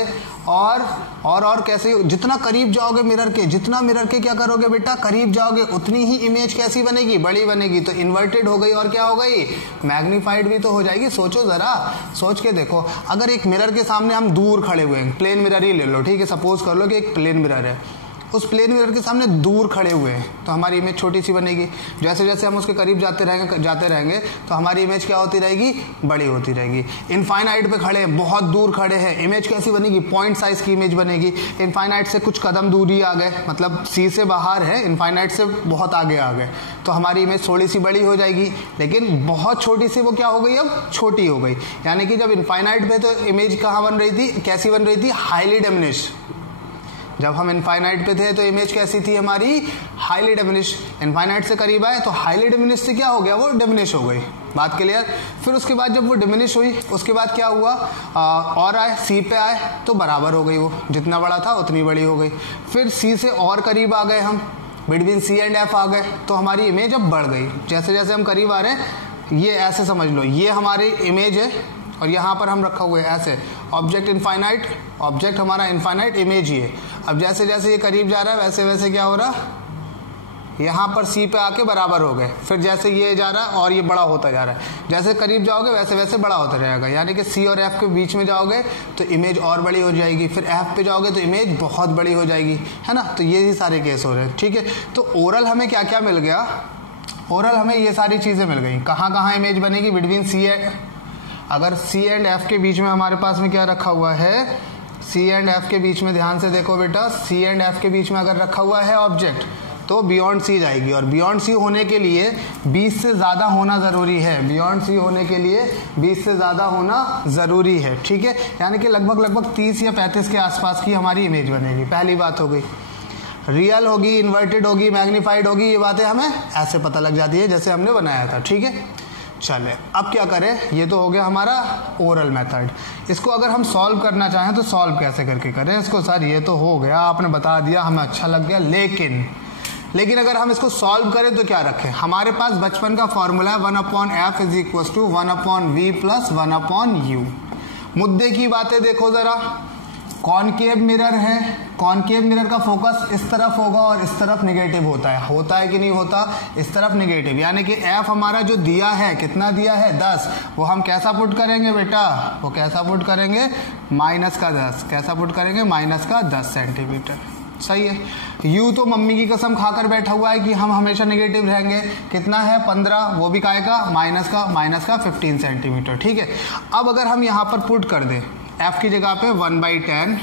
और कैसे, जितना करीब जाओगे मिरर के, जितना मिरर के क्या करोगे बेटा, करीब जाओगे, उतनी ही इमेज कैसी बनेगी, बड़ी बनेगी। तो इन्वर्टेड हो गई और क्या हो गई, मैग्नीफाइड भी तो हो जाएगी। सोचो जरा, सोच के देखो, अगर एक मिरर के सामने हम दूर खड़े हुए हैं, प्लेन मिरर ही ले लो, ठीक है, सपोज कर लो कि एक प्लेन मिरर है, उस प्लेन मिरर के सामने दूर खड़े हुए हैं, तो हमारी इमेज छोटी सी बनेगी। जैसे जैसे हम उसके करीब जाते रहेंगे तो हमारी इमेज क्या होती रहेगी, बड़ी होती रहेगी। इनफाइनाइट पे खड़े हैं, बहुत दूर खड़े हैं, इमेज कैसी बनेगी, पॉइंट साइज की इमेज बनेगी। इनफाइनाइट से कुछ कदम दूरी आ गए, मतलब सी से बाहर है, इनफाइनाइट से बहुत आगे आ गए, तो हमारी इमेज थोड़ी सी बड़ी हो जाएगी। लेकिन बहुत छोटी सी वो क्या हो गई, अब छोटी हो गई। यानी कि जब इनफाइनाइट पे तो इमेज कहाँ बन रही थी, कैसी बन रही थी, हाईली डिमिनिश्ड। जब हम इनफाइनाइट पे थे तो इमेज कैसी थी हमारी, हाईली डिमिनिश। इनफाइनाइट से करीब आए तो हाईली डिमिनिश से क्या हो गया, वो डिमिनिश हो गई। बात क्लियर। फिर उसके बाद जब वो डिमिनिश हुई, उसके बाद क्या हुआ, और आए सी पे आए तो बराबर हो गई, वो जितना बड़ा था उतनी बड़ी हो गई। फिर सी से और करीब आ गए हम, बिटवीन सी एंड एफ आ गए, तो हमारी इमेज अब बढ़ गई। जैसे जैसे हम करीब आ रहे हैं, ये ऐसे समझ लो, ये हमारी इमेज है और यहाँ पर हम रखा हुआ है ऐसे, ऑब्जेक्ट इनफाइनाइट, ऑब्जेक्ट हमारा इनफाइनाइट, इमेज ही है। अब जैसे जैसे ये करीब जा रहा है वैसे वैसे क्या हो रहा, यहाँ पर सी पे आके बराबर हो गए। फिर जैसे ये जा रहा है और ये बड़ा होता जा रहा है, जैसे करीब जाओगे वैसे वैसे बड़ा होता रहेगा। यानी कि सी और एफ के बीच में जाओगे तो इमेज और बड़ी हो जाएगी, फिर एफ पे जाओगे तो इमेज बहुत बड़ी हो जाएगी, है ना। तो ये ही सारे केस हो रहे हैं, ठीक है। तो ओरल हमें क्या क्या मिल गया, ओरल हमें ये सारी चीजें मिल गई। कहाँ कहाँ इमेज बनेगी, बिटवीन सी एंड, अगर सी एंड एफ के बीच में हमारे पास में क्या रखा हुआ है, सी एंड एफ के बीच में, ध्यान से देखो बेटा, सी एंड एफ के बीच में अगर रखा हुआ है ऑब्जेक्ट तो बियॉन्ड सी जाएगी। और बियॉन्ड सी होने के लिए 20 से ज्यादा होना जरूरी है, बियॉन्ड सी होने के लिए 20 से ज्यादा होना जरूरी है, ठीक है। यानी कि लगभग 30 या 35 के आसपास की हमारी इमेज बनेगी। पहली बात हो गई। रियल होगी, इन्वर्टेड होगी, मैग्नीफाइड होगी, ये बातें हमें ऐसे पता लग जाती है जैसे हमने बनाया था, ठीक है। चले अब क्या करें, ये तो हो गया हमारा ओरल मेथड। इसको अगर हम सॉल्व करना चाहें तो सॉल्व कैसे करके करें इसको, सर ये तो हो गया, आपने बता दिया, हमें अच्छा लग गया, लेकिन अगर हम इसको सॉल्व करें तो क्या रखें। हमारे पास बचपन का फॉर्मूला है 1/f is equal to 1/v plus 1/u। मुद्दे की बातें देखो जरा, कॉनकेव मिरर है, कॉनकेव मिरर का फोकस इस तरफ होगा और इस तरफ निगेटिव होता है कि नहीं होता, इस तरफ निगेटिव। यानी कि एफ हमारा जो दिया है, कितना दिया है, 10, वो हम कैसा पुट करेंगे बेटा, वो कैसा पुट करेंगे, माइनस का 10, कैसा पुट करेंगे, माइनस का 10 सेंटीमीटर। सही है। यू तो मम्मी की कसम खाकर बैठा हुआ है कि हम हमेशा निगेटिव रहेंगे, कितना है 15, वो भी काय का, माइनस का 15 सेंटीमीटर, ठीक है। अब अगर हम यहाँ पर पुट कर दें f की जगह पे 1/10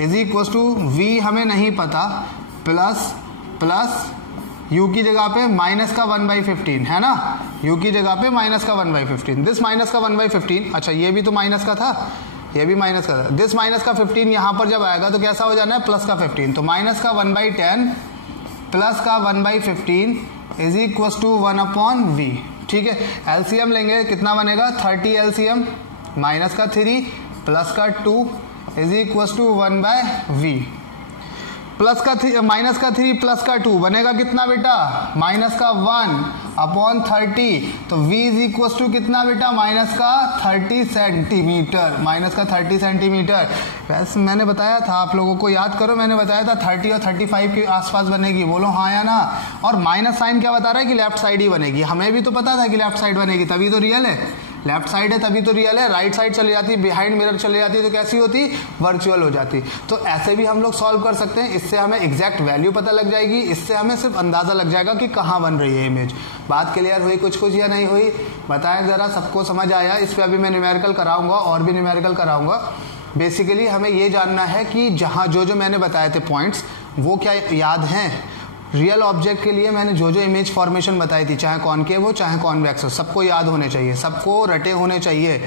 इज इक्वल टू v हमें नहीं पता, प्लस u की जगह पे माइनस का 1/15 है ना, u की जगह पे माइनस का 1/15, दिस माइनस का 1/15, अच्छा ये भी तो माइनस का था, ये भी माइनस का था, दिस माइनस का 15 यहाँ पर जब आएगा तो कैसा हो जाना है, प्लस का 15। तो माइनस का 1/10 प्लस का 1/15 इज इक्वल टू 1/v, ठीक है। एलसीएम लेंगे, कितना बनेगा, 30 एलसीएम, माइनस का 3 प्लस का 2 is equal to 1/v। Plus का माइनस का 3 प्लस का 2 बनेगा कितना बेटा, माइनस का 1/30। तो v इज इक्वल टू कितना बेटा, माइनस का 30 सेंटीमीटर, माइनस का 30 सेंटीमीटर। वैसे मैंने बताया था, आप लोगों को याद करो, मैंने बताया था 30 और 35 के आसपास बनेगी, बोलो हाँ या ना। और माइनस साइन क्या बता रहा है कि लेफ्ट साइड ही बनेगी, हमें भी तो पता था कि लेफ्ट साइड बनेगी, तभी तो रियल है, लेफ्ट साइड है तभी तो रियल है। राइट साइड चली जाती, बिहाइंड मिरर चली जाती तो कैसी होती, वर्चुअल हो जाती। तो ऐसे भी हम लोग सॉल्व कर सकते हैं, इससे हमें एग्जैक्ट वैल्यू पता लग जाएगी, इससे हमें सिर्फ अंदाजा लग जाएगा कि कहाँ बन रही है इमेज। बात क्लियर हुई कुछ या नहीं हुई, बताएं जरा, सबको समझ आया। इस पे अभी मैं न्यूमेरिकल कराऊंगा और भी न्यूमेरिकल कराऊंगा। बेसिकली हमें ये जानना है कि जहाँ जो मैंने बताए थे पॉइंट्स, वो क्या याद हैं, रियल ऑब्जेक्ट के लिए मैंने जो जो इमेज फॉर्मेशन बताई थी, चाहे कॉनकेव हो चाहे कॉन्वेक्स हो, सबको याद होने चाहिए, सबको रटे होने चाहिए।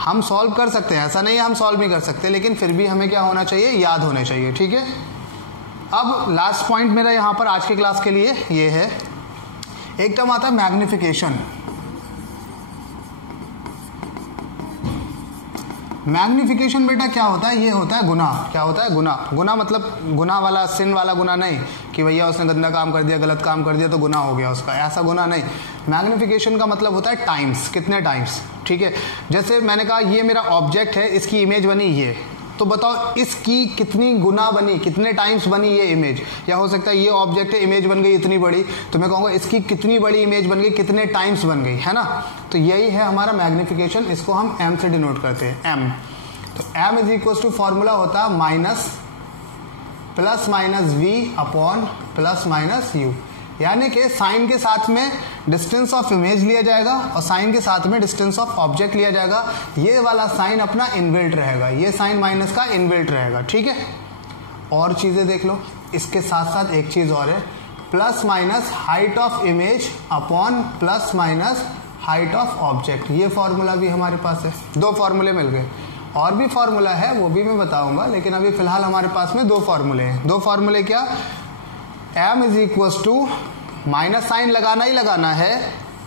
हम सॉल्व कर सकते हैं, ऐसा नहीं है हम सॉल्व नहीं कर सकते, लेकिन फिर भी हमें क्या होना चाहिए, याद होने चाहिए। ठीक है, अब लास्ट पॉइंट मेरा यहाँ पर आज के क्लास के लिए ये है, एक टर्म आता है मैग्निफिकेशन। मैग्निफिकेशन बेटा क्या होता है, ये होता है गुना। क्या होता है, गुना। गुना मतलब गुना वाला, सिन वाला गुना नहीं कि भैया उसने गंदा काम कर दिया, गलत काम कर दिया तो गुना हो गया उसका, ऐसा गुना नहीं। मैग्निफिकेशन का मतलब होता है टाइम्स, कितने टाइम्स। ठीक है, जैसे मैंने कहा ये मेरा ऑब्जेक्ट है, इसकी इमेज बनी ये, तो बताओ इसकी कितनी गुना बनी, कितने टाइम्स बनी ये इमेज। या हो सकता है ये ऑब्जेक्ट है, इमेज बन गई इतनी बड़ी, तो मैं कहूँगा इसकी कितनी बड़ी इमेज बन गई, कितने टाइम्स बन गई, है ना। तो यही है हमारा मैग्निफिकेशन, इसको हम m से डिनोट करते हैं, m। तो m is equal to formula होता है minus plus minus v upon plus minus u, यानी कि साइन के साथ में डिस्टेंस ऑफ इमेज लिया जाएगा और साइन के साथ में डिस्टेंस ऑफ ऑब्जेक्ट लिया जाएगा। ये वाला साइन अपना इनबिल्ट रहेगा, ये साइन माइनस का इनबिल्ट रहेगा। ठीक है, और चीजें देख लो, इसके साथ साथ एक चीज और है, plus minus height of image upon plus minus height of object. ये फॉर्मूला भी हमारे पास है, दो फॉर्मूले मिल गए। और भी फॉर्मूला है वो भी मैं बताऊंगा, लेकिन अभी फिलहाल हमारे पास में दो फॉर्मूले हैं। दो फॉर्मूले क्या, m is equal to minus sign लगाना ही लगाना है,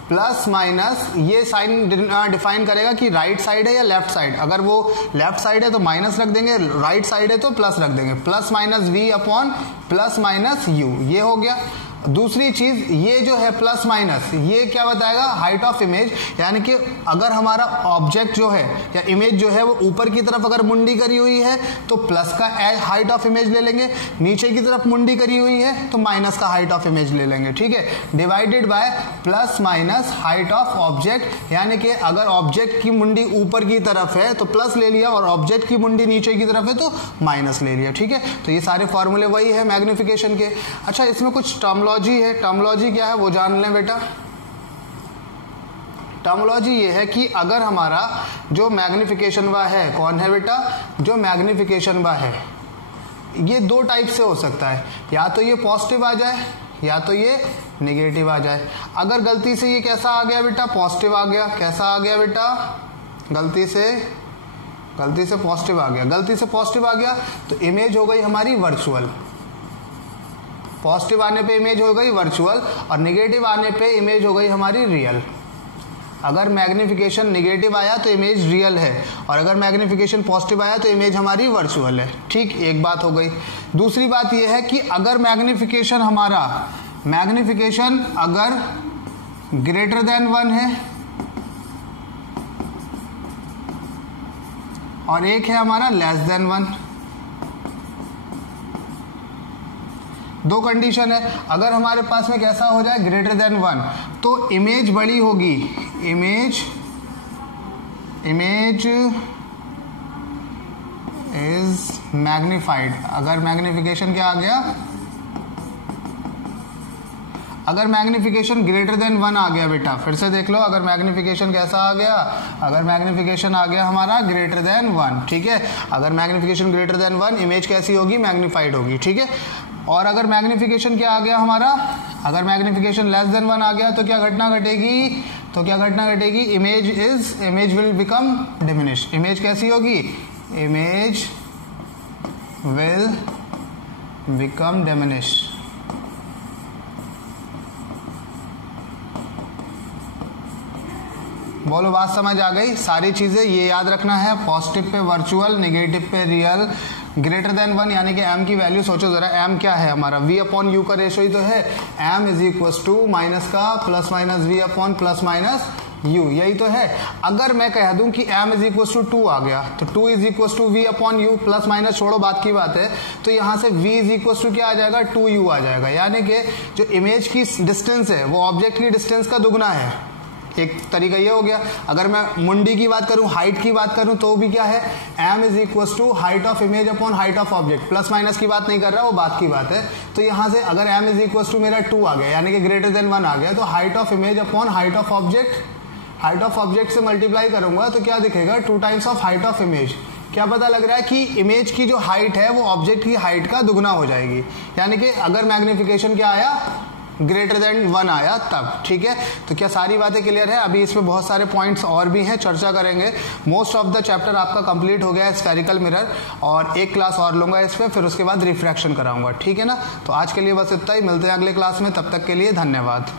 प्लस माइनस ये साइन डिफाइन करेगा कि राइट साइड है या लेफ्ट साइड। अगर वो लेफ्ट साइड है तो माइनस रख देंगे, राइट साइड है तो प्लस रख देंगे। Plus minus v upon plus minus u, ये हो गया। दूसरी चीज ये जो है प्लस माइनस, ये क्या बताएगा, हाइट ऑफ इमेज, यानी कि अगर हमारा ऑब्जेक्ट जो है या इमेज जो है वो ऊपर की तरफ अगर मुंडी करी हुई है तो प्लस का हाइट ऑफ इमेज ले लेंगे, नीचे की तरफ मुंडी करी हुई है तो माइनस का हाइट ऑफ इमेज ले लेंगे। ठीक है, divided by plus minus height of object, यानी कि अगर ऑब्जेक्ट की मुंडी ऊपर की तरफ है तो प्लस ले लिया और ऑब्जेक्ट की मुंडी नीचे की तरफ है तो माइनस ले लिया। ठीक है, तो ये सारे फॉर्मूले वही है मैग्निफिकेशन के। अच्छा, इसमें कुछ टर्मोलॉजी है, टर्मोलॉजी क्या है वो जान लें बेटा। टर्मोलॉजी ये है कि अगर हमारा जो मैग्निफिकेशन वा है, कौन है बेटा, जो मैग्निफिकेशन वा है, ये दो टाइप से हो सकता है, या तो ये पॉजिटिव आ जाए या तो ये नेगेटिव आ जाए। अगर गलती से ये कैसा आ गया बेटा, पॉजिटिव आ गया, कैसा आ गया बेटा, गलती से पॉजिटिव आ गया, गलती से पॉजिटिव आ गया तो इमेज हो गई हमारी वर्चुअल। पॉजिटिव आने पे इमेज हो गई वर्चुअल और नेगेटिव आने पे इमेज हो गई हमारी रियल। अगर मैग्निफिकेशन नेगेटिव आया तो इमेज रियल है और अगर मैग्निफिकेशन पॉजिटिव आया तो इमेज हमारी वर्चुअल है। ठीक, एक बात हो गई। दूसरी बात यह है कि अगर मैग्निफिकेशन अगर ग्रेटर देन 1 है और एक है हमारा लेस देन 1, दो कंडीशन है। अगर हमारे पास में कैसा हो जाए, ग्रेटर देन 1, तो इमेज बड़ी होगी, इमेज इज मैग्निफाइड। अगर मैग्निफिकेशन क्या आ गया, अगर मैग्निफिकेशन ग्रेटर देन 1 आ गया बेटा, फिर से देख लो, अगर मैग्निफिकेशन कैसा आ गया, अगर मैग्निफिकेशन आ गया हमारा ग्रेटर देन 1, ठीक है, अगर मैग्निफिकेशन ग्रेटर देन 1, इमेज कैसी होगी, मैग्निफाइड होगी। ठीक है, और अगर मैग्निफिकेशन क्या आ गया हमारा, अगर मैग्निफिकेशन लेस देन 1 आ गया तो क्या घटना घटेगी, image will become diminish. Image कैसी होगी, इमेज विल बिकम डिमिनिश। बोलो, बात समझ आ गई। सारी चीजें ये याद रखना है, पॉजिटिव पे वर्चुअल, नेगेटिव पे रियल, ग्रेटर देन 1 यानी कि m की वैल्यू सोचो जरा, m क्या है हमारा, v अपॉन u का रेशो ही तो है। m is equal to minus का plus minus v upon plus minus u, यही तो है। अगर मैं कह दूं कि m इज इक्वल टू 2 आ गया तो 2 is equal to v upon u, plus minus छोड़ो बात की बात है, तो यहां से v इज इक्वल टू क्या आ जाएगा, 2u आ जाएगा। यानी कि जो इमेज की डिस्टेंस है वो ऑब्जेक्ट की डिस्टेंस का दुगना है। एक तरीका ये हो गया। अगर मैं मुंडी की बात करूं, हाइट की बात करूं, तो भी क्या है, m is equal to height of image upon height of object. Plus minus की बात नहीं कर रहा, वो बात की बात है। तो यहां से अगर m इज इक्वल टू मेरा 2 आ गया यानी कि ग्रेटर देन 1 आ गया, तो height of image upon height of object, height of object से मल्टीप्लाई करूंगा तो क्या दिखेगा, 2 times of height of image. क्या पता लग रहा है कि इमेज की जो हाइट है वो ऑब्जेक्ट की हाइट का दुगना हो जाएगी, यानी कि अगर मैग्निफिकेशन क्या आया, ग्रेटर देन 1 आया तब। ठीक है, तो क्या सारी बातें क्लियर है? अभी इसमें बहुत सारे पॉइंट्स और भी हैं, चर्चा करेंगे। मोस्ट ऑफ द चैप्टर आपका कंप्लीट हो गया है स्फेरिकल मिरर, और एक क्लास और लूंगा इस पे, फिर उसके बाद रिफ्रैक्शन कराऊंगा। ठीक है ना, तो आज के लिए बस इतना ही, मिलते हैं अगले क्लास में, तब तक के लिए धन्यवाद।